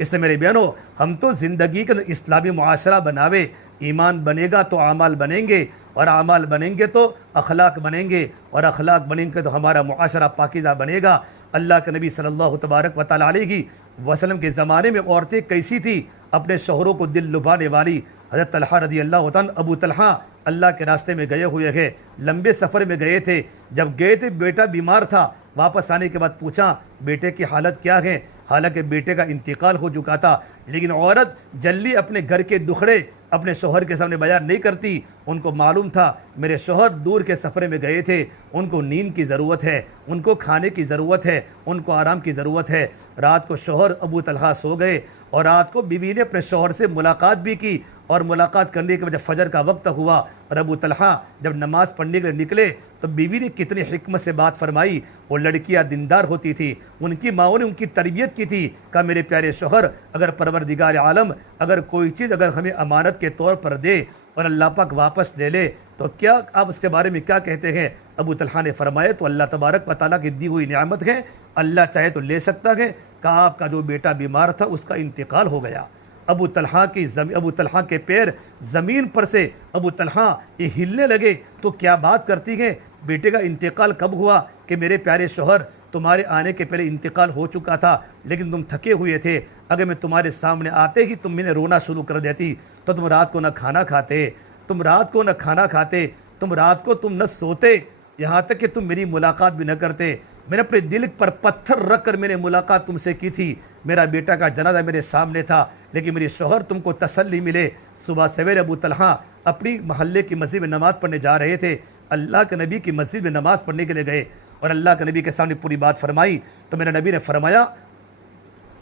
इससे मेरे बहनों, हम तो ज़िंदगी का इस्लामी मुआशरा बनावे, ईमान बनेगा तो आमाल बनेंगे, और आमाल बनेंगे तो अखलाक बनेंगे, और अखलाक बनेंगे तो हमारा मुआशरा पाकीज़ा बनेगा। अल्लाह के नबी सल्लल्लाहु तबारक व तआला अलैहि वसल्लम के ज़माने में औरतें कैसी थी, अपने शोहरों को दिल लुभाने वाली। हज़रत तलहा रज़ी अल्लाह तआला, अबू तलहा अल्लाह के रास्ते में गए हुए हैं, लंबे सफ़र में गए थे। जब गए थे बेटा बीमार था, वापस आने के बाद पूछा बेटे की हालत क्या है। हालांकि बेटे का इंतकाल हो चुका था, लेकिन औरत जल्दी अपने घर के दुखड़े अपने शोहर के सामने बयान नहीं करती। उनको मालूम था मेरे शोहर दूर के सफ़रे में गए थे, उनको नींद की ज़रूरत है, उनको खाने की ज़रूरत है, उनको आराम की ज़रूरत है। रात को शोहर अबू तलहा सो गए और रात को बीवी ने अपने शोहर से मुलाकात भी की। और मुलाकात करने के बाद जब फजर का वक्त हुआ और अबू तलहा जब नमाज़ पढ़ने के लिए निकले तो बीवी ने कितनी हिकमत से बात फरमाई। वो लड़कियां दीनदार होती थी, उनकी माओ ने उनकी तरबियत की थी। कहा मेरे प्यारे शोहर, अगर परवरदिगार आलम अगर कोई चीज़ अगर हमें अमानत के तौर पर दे और अल्लाह पाक वापस ले ले तो क्या आप उसके बारे में क्या कहते हैं। अबू तलहा ने फरमाया तो अल्लाह तबारक व तआला की दी हुई नियामत है, अल्लाह चाहे तो ले सकता है। कहा आपका जो बेटा बीमार था उसका इंतकाल हो गया। अबू तलहा के पैर ज़मीन पर से अबू तलहा ये हिलने लगे। तो क्या बात करती हैं, बेटे का इंतकाल कब हुआ? कि मेरे प्यारे शोहर तुम्हारे आने के पहले इंतकाल हो चुका था, लेकिन तुम थके हुए थे। अगर मैं तुम्हारे सामने आते ही तुम मैंने रोना शुरू कर देती तो तुम रात को न खाना खाते, तुम रात को न खाना खाते, तुम रात को तुम न सोते, यहाँ तक कि तुम मेरी मुलाकात भी न करते। मैंने अपने दिल पर पत्थर रख कर मैंने मुलाकात तुमसे की थी। मेरा बेटा का जनाजा मेरे सामने था, लेकिन मेरे शोहर तुमको तसल्ली मिले। सुबह सवेरे अबू तलहा अपनी मोहल्ले की मस्जिद में नमाज़ पढ़ने जा रहे थे। अल्लाह के नबी की मस्जिद में नमाज़ पढ़ने के लिए गए और अल्लाह के नबी के सामने पूरी बात फरमाई। तो मेरे नबी ने फरमाया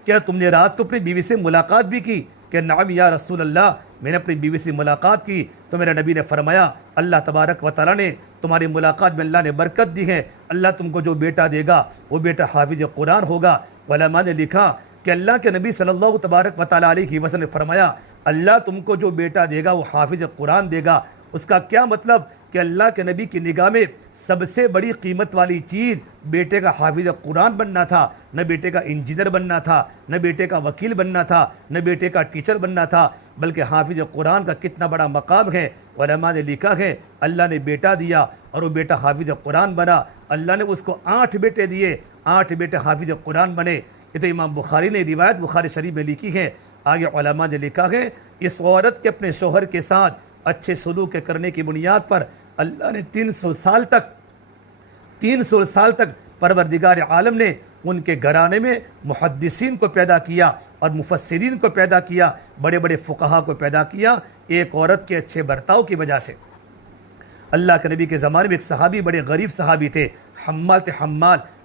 क्या तुमने रात को अपनी बीवी से मुलाकात भी की? कि नाम या रसूल अल्लाह, मैंने अपनी बीवी से मुलाकात की। तो मेरे नबी ने फरमाया अल्लाह तबारक व तआला ने तुम्हारी मुलाकात में अल्लाह ने बरकत दी है। अल्लाह तुमको जो बेटा देगा वो बेटा हाफिज कुरान होगा। उलमा ने लिखा कि अल्लाह के नबी सल्लल्लाहु तबारक व तआला अलैहि वसल्लम ने फरमाया अल्लाह तुमको जो बेटा देगा वो हाफिज कुरान देगा। उसका क्या मतलब कि अल्लाह के नबी की निगाह में सबसे बड़ी कीमत वाली चीज़ बेटे का हाफिज कुरान बनना था। न बेटे का इंजीनियर बनना था, न बेटे का वकील बनना था, न बेटे का टीचर बनना था, बल्कि हाफिज कुरान का कितना बड़ा मकाम है। उलमा ने लिखा है अल्लाह ने बेटा दिया और वो बेटा हाफिज कुरान बना। अल्लाह ने उसको 8 बेटे दिए, 8 बेटे हाफिज कुरान बने। ये तो इमाम बुखारी ने रिवायत बुखारी शरीफ में लिखी है। आगे उलमा ने लिखा है इस औरत के अपने शोहर के साथ अच्छे सलूक करने की बुनियाद पर अल्लाह ने 300 साल तक परवरदिगार आलम ने उनके घराने में मुहद्दिसीन को पैदा किया और मुफस्सिरीन को पैदा किया, बड़े बड़े फुक़हा को पैदा किया एक औरत के अच्छे बर्ताव की वजह से। अल्लाह के नबी के ज़माने में एक सहाबी बड़े गरीब सहाबी थे, हम्माल थे।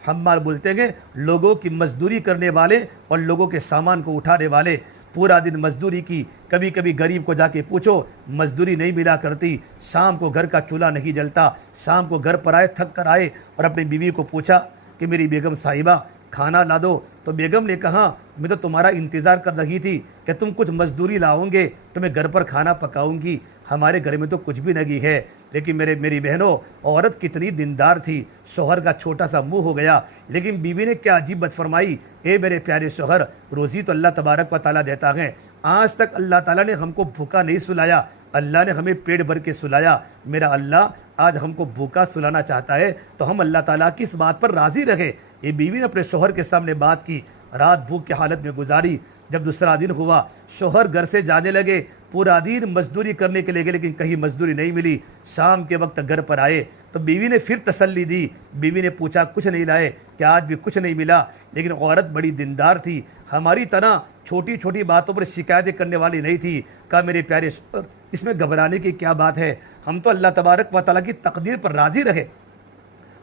हम्माल बोलते हैं लोगों की मजदूरी करने वाले और लोगों के सामान को उठाने वाले। पूरा दिन मजदूरी की, कभी कभी गरीब को जाके पूछो मजदूरी नहीं मिला करती। शाम को घर का चूल्हा नहीं जलता, शाम को घर पर आए थक कर आए और अपनी बीवी को पूछा कि मेरी बेगम साहिबा खाना ला दो। तो बेगम ने कहा मैं तो तुम्हारा इंतज़ार कर रही थी कि तुम कुछ मजदूरी लाओगे तो मैं घर पर खाना पकाऊंगी। हमारे घर में तो कुछ भी नहीं है। लेकिन मेरी बहनों, औरत कितनी दीनदार थी। शोहर का छोटा सा मुंह हो गया, लेकिन बीवी ने क्या अजीब बात फरमाई, ए मेरे प्यारे शोहर, रोज़ी तो अल्लाह तबारक व तआला देता है। आज तक अल्लाह ताला ने हमको भूखा नहीं सुलाया, अल्लाह ने हमें पेट भर के सुलाया। मेरा अल्लाह आज हमको भूखा सुलाना चाहता है तो हम अल्लाह ताला की इस बात पर राज़ी रहे। ये बीवी ने अपने शोहर के सामने बात की, रात भूख की हालत में गुजारी। जब दूसरा दिन हुआ, शोहर घर से जाने लगे, पूरा दिन मजदूरी करने के लिए गए, लेकिन कहीं मजदूरी नहीं मिली। शाम के वक्त घर पर आए तो बीवी ने फिर तसल्ली दी। बीवी ने पूछा कुछ नहीं लाए? क्या आज भी कुछ नहीं मिला? लेकिन औरत बड़ी दीनदार थी, हमारी तरह छोटी छोटी बातों पर शिकायतें करने वाली नहीं थी। कहा मेरे प्यारे शोहर, इसमें घबराने की क्या बात है, हम तो अल्लाह तबारक व तआला की तकदीर पर राज़ी रहे।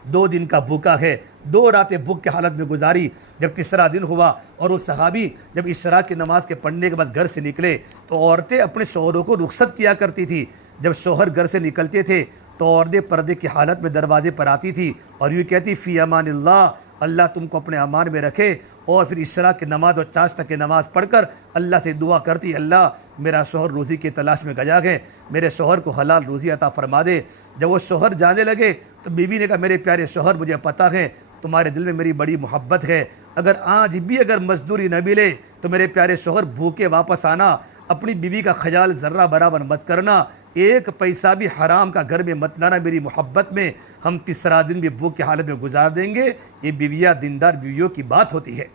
2 दिन का भूखा है, 2 रातें भूख की हालत में गुजारी। जब तीसरा दिन हुआ और वो सहाबी जब इशरा की नमाज के पढ़ने के बाद घर से निकले तो औरतें अपने शोहरों को रुखसत किया करती थी। जब शोहर घर से निकलते थे तो औरतें पर्दे की हालत में दरवाजे पर आती थी और यूँ कहती फ़ी अमानिल्लाह, अल्लाह तुमको अपने अमान में रखे। और फिर इशरा की नमाज और चाश्ता की नमाज़ पढ़कर अल्लाह से दुआ करती, अल्लाह मेरा शोहर रोज़ी की तलाश में गया है, मेरे शोहर को हलाल रोज़ी अता फरमा दे। जब वो शोहर जाने लगे तो बीवी ने कहा मेरे प्यारे शोहर, मुझे पता है तुम्हारे दिल में मेरी बड़ी मोहब्बत है, अगर आज भी अगर मजदूरी न मिले तो मेरे प्यारे शोहर भूखे वापस आना। अपनी बीवी का ख्याल ज़र्रा बराबर मत करना, एक पैसा भी हराम का घर में मत लाना। मेरी मोहब्बत में हम तीसरा दिन भी भूख की हालत में गुजार देंगे। ये बीवियाँ दीनदार बीवियों की बात होती है।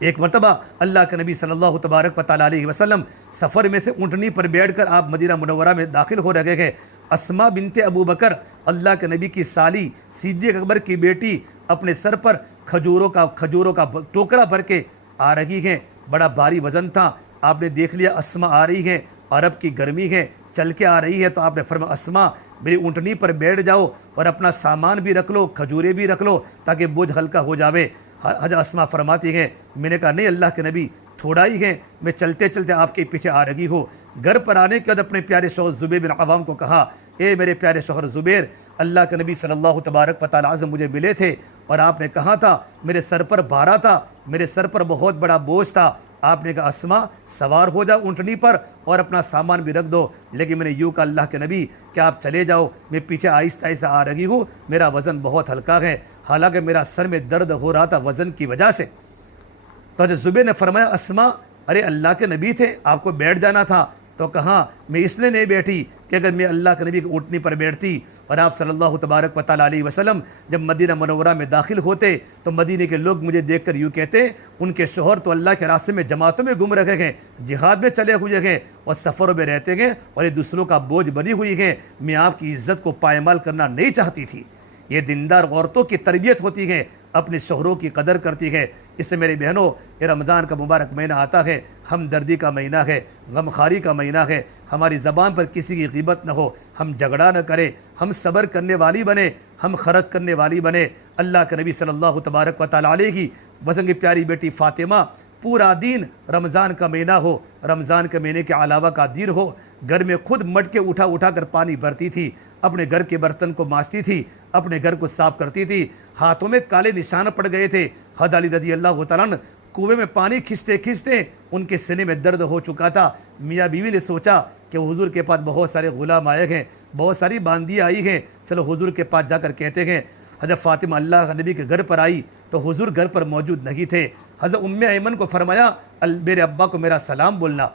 एक मरतबा अल्लाह के नबी सल्लल्लाहु तबारक व तआला अलैहि वसल्लम सफ़र में से ऊँटनी पर बैठकर आप मदीना मुनव्वरा में दाखिल हो रहे हैं। अस्मा बिनते अबू बकर, अल्लाह के नबी की साली, सिद्दीक़ अकबर की बेटी, अपने सर पर खजूरों का टोकरा भर के आ रही हैं। बड़ा भारी वज़न था। आपने देख लिया अस्मा आ रही है, अरब की गर्मी है, चल के आ रही है, तो आपने फरमाया अस्मा मेरी ऊँटनी पर बैठ जाओ और अपना सामान भी रख लो, खजूरें भी रख लो ताकि बोझ हल्का हो जावे। हज अस्मा फरमाती है, मैंने कहा नहीं अल्लाह के नबी, थोड़ा ही है, मैं चलते चलते आपके पीछे आ रही हो। घर पर आने के बाद अपने प्यारे शौहर ज़ुबैर बिन अवाम को कहा, ए मेरे प्यारे शौहर ज़ुबैर, अल्लाह के नबी सल्लल्लाहु तबारक व तआला अज़्ज़ मुझे मिले थे और आपने कहा था मेरे सर पर भारा था, मेरे सर पर बहुत बड़ा बोझ था। आपने कहा अस्मा सवार हो जाओ ऊँटनी पर और अपना सामान भी रख दो। लेकिन मैंने यूँ कहा अल्लाह के नबी क्या आप चले जाओ, मैं पीछे आहिस्ता आहिस्ता आ रही हूँ, मेरा वज़न बहुत हल्का है, हालांकि मेरा सर में दर्द हो रहा था वज़न की वजह से। तो हज़रत ज़ुबैर ने फरमाया अस्मा अरे अल्लाह के नबी थे, आपको बैठ जाना था। तो कहा मैं इसलिए नहीं बैठी कि अगर मैं अल्लाह के नबी की ऊँटनी पर बैठती और आप सल्लल्लाहु तबारक व तआला अलैहि वसल्लम जब मदीना मुनव्वरा में दाखिल होते तो मदीने के लोग मुझे देखकर यूँ कहते उनके शोहर तो अल्लाह के रास्ते में जमातों में गुम रखे हैं, जिहाद में चले हुए हैं और सफ़रों में रहते हैं और ये दूसरों का बोझ बनी हुई है। मैं आपकी इज़्ज़त को पायमाल करना नहीं चाहती थी। ये दीनदार औरतों की तरबियत होती है, अपने शोहरों की कदर करती है। इससे मेरी बहनों, ये रमज़ान का मुबारक महीना आता है, हमदर्दी का महीना है, गमखारी का महीना है। हमारी ज़बान पर किसी की ग़ीबत न हो, हम झगड़ा न करें, हम सब्र करने वाली बने, हम खर्च करने वाली बने। अल्लाह के नबी सल्लल्लाहु तबारक व तआला अलैहि की वज़न की प्यारी बेटी फ़ातिमा पूरा दिन रमज़ान का महीना हो, रमज़ान के महीने के अलावा का दिन हो, घर में खुद मटके उठा उठा कर पानी भरती थी, अपने घर के बर्तन को मांजती थी, अपने घर को साफ करती थी। हाथों में काले निशान पड़ गए थे। हज़रत अली रज़ी अल्लाह तआला अन्हु कुएं में पानी खींचते खींचते उनके सीने में दर्द हो चुका था। मियाँ बीवी ने सोचा कि हुजूर के पास बहुत सारे गुलाम आए हैं, बहुत सारी बांदियाँ आई हैं, चलो हुजूर के पास जाकर कहते हैं। हज़रत फ़ातिमा अल्लाह नबी के घर पर आई तो हुजूर घर पर मौजूद नहीं थे। हज़रत उम्मे ऐमन को फरमाया मेरे अब्बा को मेरा सलाम बोलना।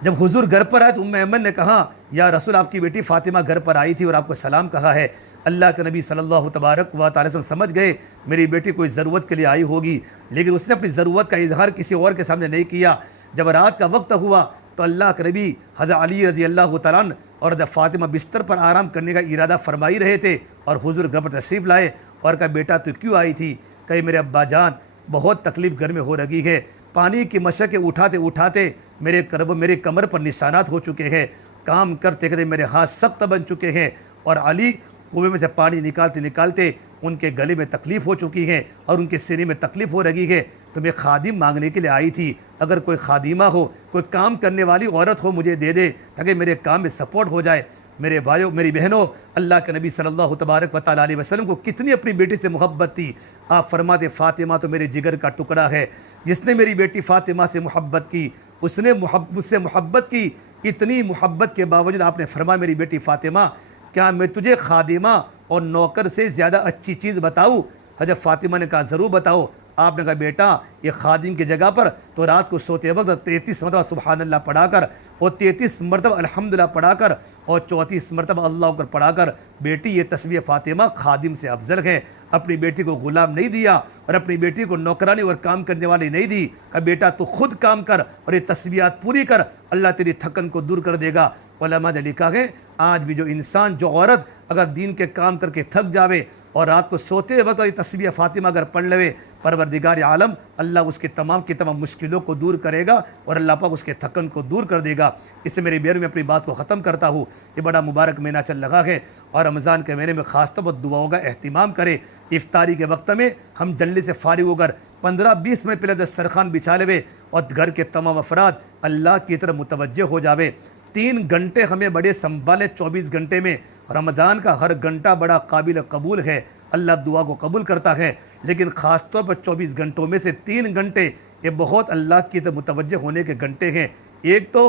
जब हुजूर घर पर आए तो उम्मे ऐमन ने कहा या रसूल आपकी बेटी फ़ातिमा घर पर आई थी और आपको सलाम कहा है। अल्लाह के नबी सल्लल्लाहु तबारक व तआला वसल्लम समझ गए मेरी बेटी कोई ज़रूरत के लिए आई होगी, लेकिन उसने अपनी ज़रूरत का इजहार किसी और के सामने नहीं किया। जब रात का वक्त हुआ तो अल्लाह के नबी हज़रत अली रज़ी अल्लाह तआला अन्हु और जब फ़ातिमा बिस्तर पर आराम करने का इरादा फरमाई रहे थे और हुजूर घर पर तशरीफ़ लाए और कहा बेटा तू क्यों आई थी? कहीं मेरे अब्बा जान बहुत तकलीफ़ घर में हो रही है, पानी की मशक़ें उठाते उठाते मेरे कमर पर निशानात हो चुके हैं, काम करते करते मेरे हाथ सख्त बन चुके हैं और अली कुएं में से पानी निकालते निकालते उनके गले में तकलीफ़ हो चुकी है और उनके सीने में तकलीफ़ हो रही है। तो मैं खादिम मांगने के लिए आई थी, अगर कोई खादिमा हो, कोई काम करने वाली औरत हो मुझे दे दे ताकि मेरे काम में सपोर्ट हो जाए। मेरे भाइयों मेरी बहनों, अल्लाह के नबी सल्लल्लाहु तबारक व तआला अलैहि वसल्लम को कितनी अपनी बेटी से मोहब्बत थी। आप फरमाते फ़ातिमा तो मेरे जिगर का टुकड़ा है, जिसने मेरी बेटी फ़ातिमा से मोहब्बत की उसने मुझसे मोहब्बत की। इतनी मोहब्बत के बावजूद आपने फरमाया मेरी बेटी फ़ातिमा क्या मैं तुझे खादिमा और नौकर से ज़्यादा अच्छी चीज़ बताऊँ? हज़रत फ़ातिमा ने कहा ज़रूर बताओ। आपने कहा बेटा ये खादिम की जगह पर तो रात को सोते वक्त 33 मरतबा सुबहान अल्लाह पढ़ाकर और 33 मरतबा अल्हम्दुलिल्लाह पढ़ाकर और 34 मरतबा अल्लाह अकबर पढ़ाकर बेटी ये तस्बीह फ़ातिमा खादिम से अफजल है। अपनी बेटी को गुलाम नहीं दिया और अपनी बेटी को नौकरानी और काम करने वाली नहीं दी। कहा बेटा तू खुद काम कर और ये तस्बीहात पूरी कर, अल्लाह तेरी थकन को दूर कर देगा। उलमा ने लिखा है आज भी जो इंसान जो औरत अगर दीन के काम करके थक जावे और रात को सोते वक्त ये तस्बीह फ़ातिमा अगर पढ़ लेवे, परवरदिगार आलम अल्लाह उसके तमाम की तमाम मुश्किलों को दूर करेगा और अल्लाह पाक उसके थकन को दूर कर देगा। इससे मेरी बेर में अपनी बात को ख़त्म करता हूँ। ये बड़ा मुबारक महीना चल रहा है और रमज़ान के महीने में ख़ास तौर पर दुआओं का अहतमाम करें। इफ्तारी के वक्त में हम जल्दी से फारिग होकर 15-20 मिनट पहले दस्तरखान बिछा लेवे और घर के तमाम अफराद अल्लाह की तरफ मुतवज्जह हो जावे। 3 घंटे हमें बड़े संभाले, 24 घंटे में रमज़ान का हर घंटा बड़ा काबिल कबूल है, अल्लाह दुआ को कबूल करता है। लेकिन ख़ास तौर पर 24 घंटों में से 3 घंटे ये बहुत अल्लाह की तरफ मुतवज्जह होने के घंटे हैं। एक तो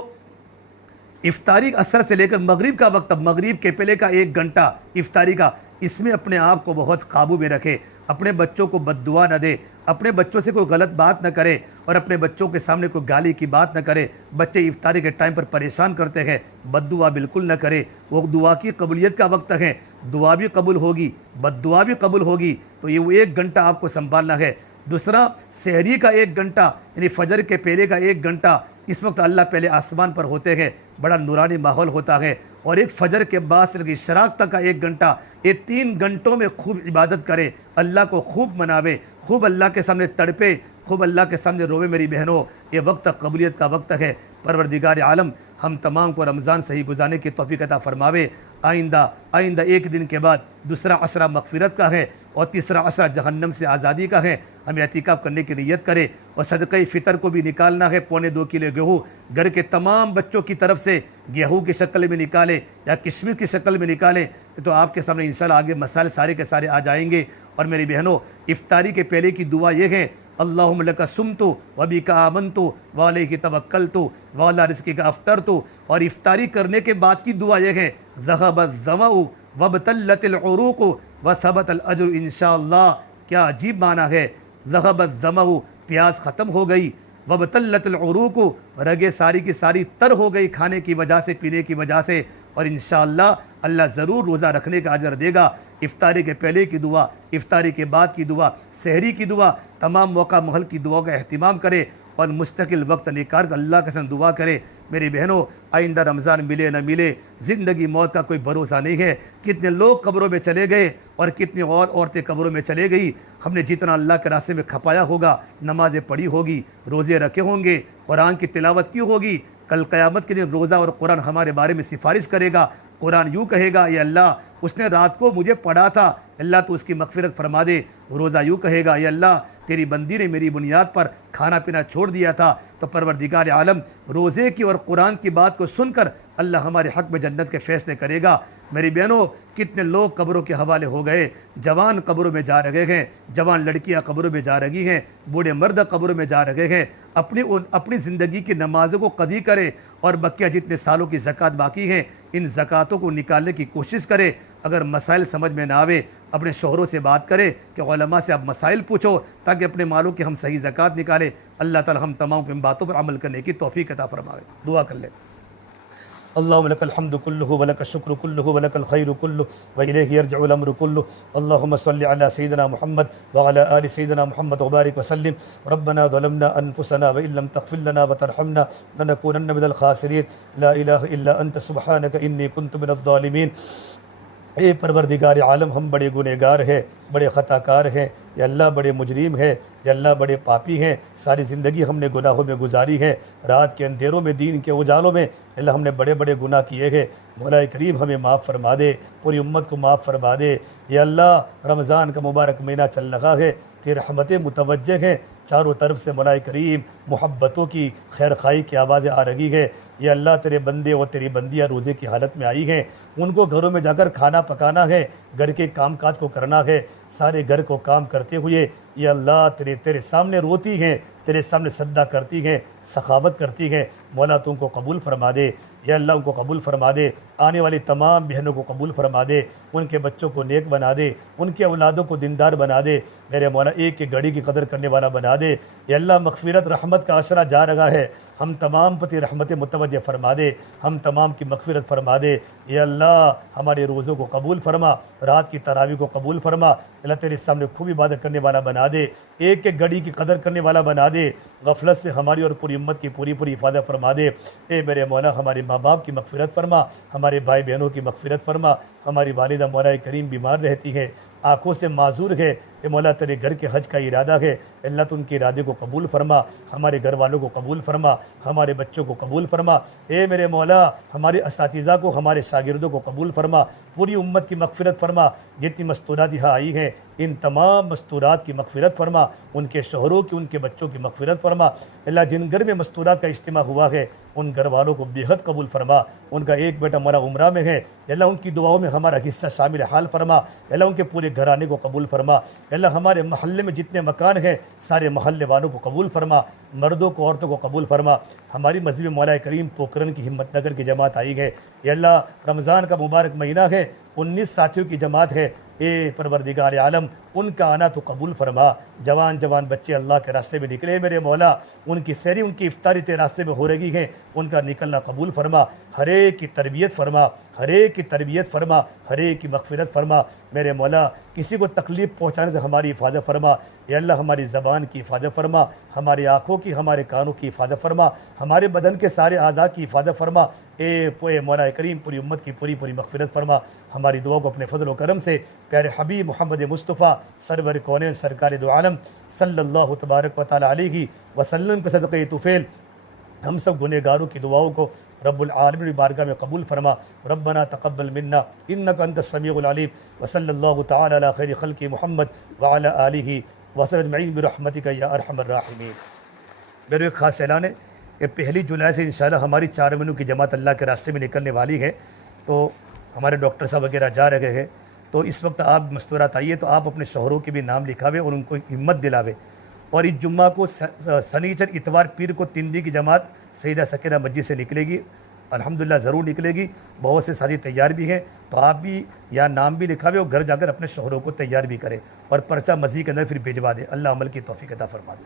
इफ्तारी असर से लेकर मगरिब का वक्त, मगरिब के पहले का 1 घंटा इफ्तारी का, इसमें अपने आप को बहुत काबू में रखे, अपने बच्चों को बद्दुआ न दे, अपने बच्चों से कोई गलत बात न करे और अपने बच्चों के सामने कोई गाली की बात न करे। बच्चे इफ्तारी के टाइम पर परेशान करते हैं, बद्दुआ बिल्कुल न करे। वो दुआ की कबूलियत का वक्त है, दुआ भी कबूल होगी, बद्दुआ भी कबूल होगी। तो ये वो 1 घंटा आपको संभालना है। दूसरा सहरी का 1 घंटा यानी फजर के पहले का 1 घंटा, इस वक्त अल्लाह पहले आसमान पर होते हैं, बड़ा नूरानी माहौल होता है। और एक फजर के बाद से लेकर शराक तक का 1 घंटा, ये 3 घंटों में खूब इबादत करे, अल्लाह को खूब मनावे, खूब अल्लाह के सामने तड़पे, खूब अल्लाह के सामने रोवे मेरी बहनों। ये वक्त कबूलियत का वक्त है। परवरदिगार आलम हम तमाम को रमज़ान सही गुजारने की तौफीक अता फरमावे। आइंदा एक दिन के बाद दूसरा अशरा मगफिरत का है और तीसरा अशरा जहन्नम से आज़ादी का है। हमें एतिकाफ़ करने की नीयत करे और सदक़े फ़ितर को भी निकालना है। 1.25 किलो गेहूँ घर के तमाम बच्चों की तरफ से गेहूँ की शक्ल में निकाले या किशमिश की शक्ल में निकाले, तो आपके सामने इंशाल्लाह आगे मसाले सारे के सारे आ जाएंगे। और मेरी बहनों, इफ्तारी के पहले की दुआ ये है, अल्लाहुम्मा लका सुम्तु व बिका आमन्तु व अलैका तवक्कलतु व अला रिज़्क़िका अफ़्तरतु। और इफ्तारी करने के बाद की दुआ यह है, ज़हबज़्ज़मउ वबतल्लतिल उरूक़ु व सबतल अज्रु इंशाअल्लाह। क्या अजीब माना है। ज़हबज़्ज़मउ प्यास ख़त्म हो गई, वबतल्लतिल उरूक़ु रगे सारी की सारी तर हो गई खाने की वजह से, पीने की वजह से, और इंशाअल्लाह अल्लाह ज़रूर रोज़ा रखने का अजर देगा। इफ्तारी के पहले की दुआ, इफ्तारी के बाद की दुआ, सहरी की दुआ, तमाम मौका महल की दुआओं का अहतमाम करे और मुस्तकिल वक्त निकाल कर अल्लाह के साथ दुआ करे। मेरी बहनों, आइंदा रमज़ान मिले न मिले, ज़िंदगी मौत का कोई भरोसा नहीं है। कितने लोग कब्रों में चले गए और कितनी और औरतें कब्रों में चले गई। हमने जितना अल्लाह के रास्ते में खपाया होगा, नमाज़ें पढ़ी होगी, रोज़े रखे होंगे, कुरान की तिलावत की होगी, कल क़यामत के दिन रोज़ा और कुरान हमारे बारे में सिफारिश करेगा। कुरान यूँ कहेगा, ये अल्लाह उसने रात को मुझे पढ़ा था, अल्लाह तो उसकी मग़फ़िरत फरमा दे। रोज़ा यूँ कहेगा, ये अल्लाह तेरी बंदी ने मेरी बुनियाद पर खाना पीना छोड़ दिया था। तो परवरदिगार आलम रोज़े की और कुरान की बात को सुनकर अल्लाह हमारे हक़ में जन्नत के फ़ैसले करेगा। मेरी बहनों, कितने लोग कब्रों के हवाले हो गए। जवान कब्रों में जा रहे हैं, जवान लड़कियां कब्रों में जा रही हैं, बूढ़े मर्द कब्रों में जा रहे हैं। अपनी ज़िंदगी की नमाज़ों को क़दी करे और बकिया जितने सालों की ज़कात बाकी हैं, इन ज़कातों को निकालने की कोशिश करे। अगर मसाइल समझ में ना आवे, अपने शोहरों से बात करें कि उलमा से आप मसाइल पूछो ताकि अपने मालों की हम सही ज़कात निकालें। अल्लाह ताला हम तमाम इन बातों पर अमल करने की तौफीक अता फरमावे। दुआ कर ले। अल्लाहुम्मा लकल हम्दु कुल्लुहु व लकल शुक्रु कुल्लुहु व लकल खैरु कुल्लुहु व इलैहि यरजिउल अम्रु कुल्लुहु। अल्लाहुम्मा सल्लि अला सय्यिदिना मुहम्मद व अला आलि सय्यिदिना मुहम्मद व बारिक व सल्लिम। रब्बना ज़लमना अनफुसना व इल्लम तग़फिर लना व तरहमना लनकूनन्ना मिनल खासिरीन। ला इलाहा इल्ला अंत सुब्हानका इन्नी कुन्तु मिनज़ ज़ालिमीन। ए परवरदिगार आलम, हम बड़े गुनहगार हैं, बड़े ख़ताकार हैं, या अल्लाह बड़े मुजरिम है, या अल्लाह बड़े पापी हैं। सारी ज़िंदगी हमने गुनाहों में गुजारी है, रात के अंधेरों में, दीन के उजालों में अल्लाह हमने बड़े बड़े गुनाह किए हैं। मौला करीम हमें माफ़ फरमा दे, पूरी उम्मत को माफ़ फरमा दे। या अल्लाह रमज़ान का मुबारक महीना चल रहा है, तेरी रहमतें मुतवज्जह हैं, चारों तरफ से मौला करीम मोहब्बतों की खैर खाई की आवाज़ें आ रही है। या अल्लाह तेरे बंदे और तेरी बंदियाँ रोज़े की हालत में आई हैं, उनको घरों में जाकर खाना पकाना है, घर के काम काज को करना है, सारे घर को काम करते हुए या अल्लाह तेरे सामने रोती हैं, तेरे सामने सद्दा करती हैं, सखावत करती हैं। मौला तू उनको कबूल फरमा दे। या अल्लाह उनको कबूल फरमा दे। आने वाली तमाम बहनों को कबूल फरमा दे, उनके बच्चों को नेक बना दे, उनके औलादों को दीनदार बना दे। मेरे मौला एक एक घड़ी की कदर करने वाला बना दे। या अल्लाह मग़फ़िरत रहमत का आशरा जा रहा है, हम तमाम पर रहमत मुतवज्जह फरमा दे, हम तमाम की मग़फ़िरत फरमा दे। या अल्लाह हमारे रोज़ों को कबूल फरमा, रात की तरावी को कबूल फरमा। अल्लाह तेरे सामने खूब इबादत करने वाला बना दे, एक एक घड़ी की कदर करने वाला बना दे। गफलत से हमारी और पूरी उम्मत की पूरी हिफाजत फरमा दे। ए मेरे मौला, हमारे माँ बाप की मग़फ़िरत फरमा, हमारे भाई बहनों की मग़फ़िरत फरमा। हमारी वालिदा मौला करीम बीमार रहती है, आँखों से माजूर है। ए मौला तेरे घर के हज का इरादा है, अल्लाह तो उनके इरादे को कबूल फरमा, हमारे घर वालों को कबूल फरमा, हमारे बच्चों को कबूल फरमा। ए मेरे मौला, हमारे असातिज़ा को, हमारे शागिर्दों को कबूल फरमा, पूरी उम्मत की मग़फ़िरत फरमा। जितनी मस्तूरात यहाँ आई हैं, इन तमाम मस्तूरात की मग़फ़िरत फरमा, उनके शोहरों की, उनके बच्चों की मग़फ़िरत फरमा। अल्लाह जिन घर में मस्तूरात का इज्तिमा हुआ है, उन घर वालों को बेहद कबूल फरमा। उनका एक बेटा हमारा उम्रा में है, अल्लाह उनकी दुआओं में हमारा हिस्सा शामिल हाल फरमा। अल्लाह उनके पूरे घराने को कबूल फरमा। अल्लाह हमारे महल्ले में जितने मकान हैं, सारे महल्ले वालों को कबूल फरमा, मर्दों को, औरतों को कबूल फरमा। हमारी मस्जिद में मौला करीम पोखरन की हिम्मतनगर की जमात आई है। अल्लाह रमज़ान का मुबारक महीना है, 19 साथियों की जमात है, ए परवरदिगार आलम उनका आना तो कबूल फरमा। जवान जवान बच्चे अल्लाह के रास्ते में निकले मेरे मौला, उनकी सैरी उनकी इफ्तारी तेरे रास्ते में हो रही है, उनका निकलना कबूल फरमा। हरे की तरबियत फरमा, हरे की तरबियत फरमा, हरे की मगफिरत फरमा मेरे मौला। किसी को तकलीफ़ पहुँचाने से हमारी हिफाजत फरमा। या अल्लाह हमारी ज़बान की हिफाजत फरमा, हमारी आँखों की, हमारे कानों की हिफाजत फरमा, हमारे बदन के सारे आज़ा की हिफाजत फरमा। ए मौला करीम पूरी उम्मत की पूरी पूरी मगफिरत फरमा। हमारी दुआ को अपने फजल व करम से प्यारे हबीब मोहम्मद मुस्तफ़ा सरवर कौन सरकार दो आलम सल्लल्लाहु तबारक व तआला अलैहि वसल्लम के सदक़े तुफ़ैल हम सब गुनहगारों की दुआओं को रब्बुल आलमीन की बारगाह में कबूल फरमा। रब्बना तक़ब्बल मिन्ना इन्नका अंतस समीउल अलीम व सल्लल्लाहु तआला अला खैरि खल्क़ि मुहम्मद व अला आलिहि व सल्लम अजमईन बिरहमतिका या अरहमर राहिमीन। मेरा एक ख़ास ऐलान है कि 1 जुलाई से इंशाअल्लाह हमारी 4 महीनों की जमात अल्लाह के रास्ते में निकलने वाली है। तो हमारे डॉक्टर साहब वगैरह जा रहे हैं, तो इस वक्त आप मस्तूरात आइए तो आप अपने शोहरों के भी नाम लिखावे और उनको हिम्मत दिलावे। और इस जुम्मा को सनीचर इतवार पीर को 3 दिन की जमात सईदा सकीना मस्जिद से निकलेगी, अल्हम्दुलिल्लाह ज़रूर निकलेगी। बहुत से साथी तैयार भी हैं, तो आप भी या नाम भी लिखावे और घर जाकर अपने शोहरों को तैयार भी करें और पर्चा मस्जिद के अंदर फिर भिजवा दें। अल्लाह अमल की तौफीक अता फरमा दे।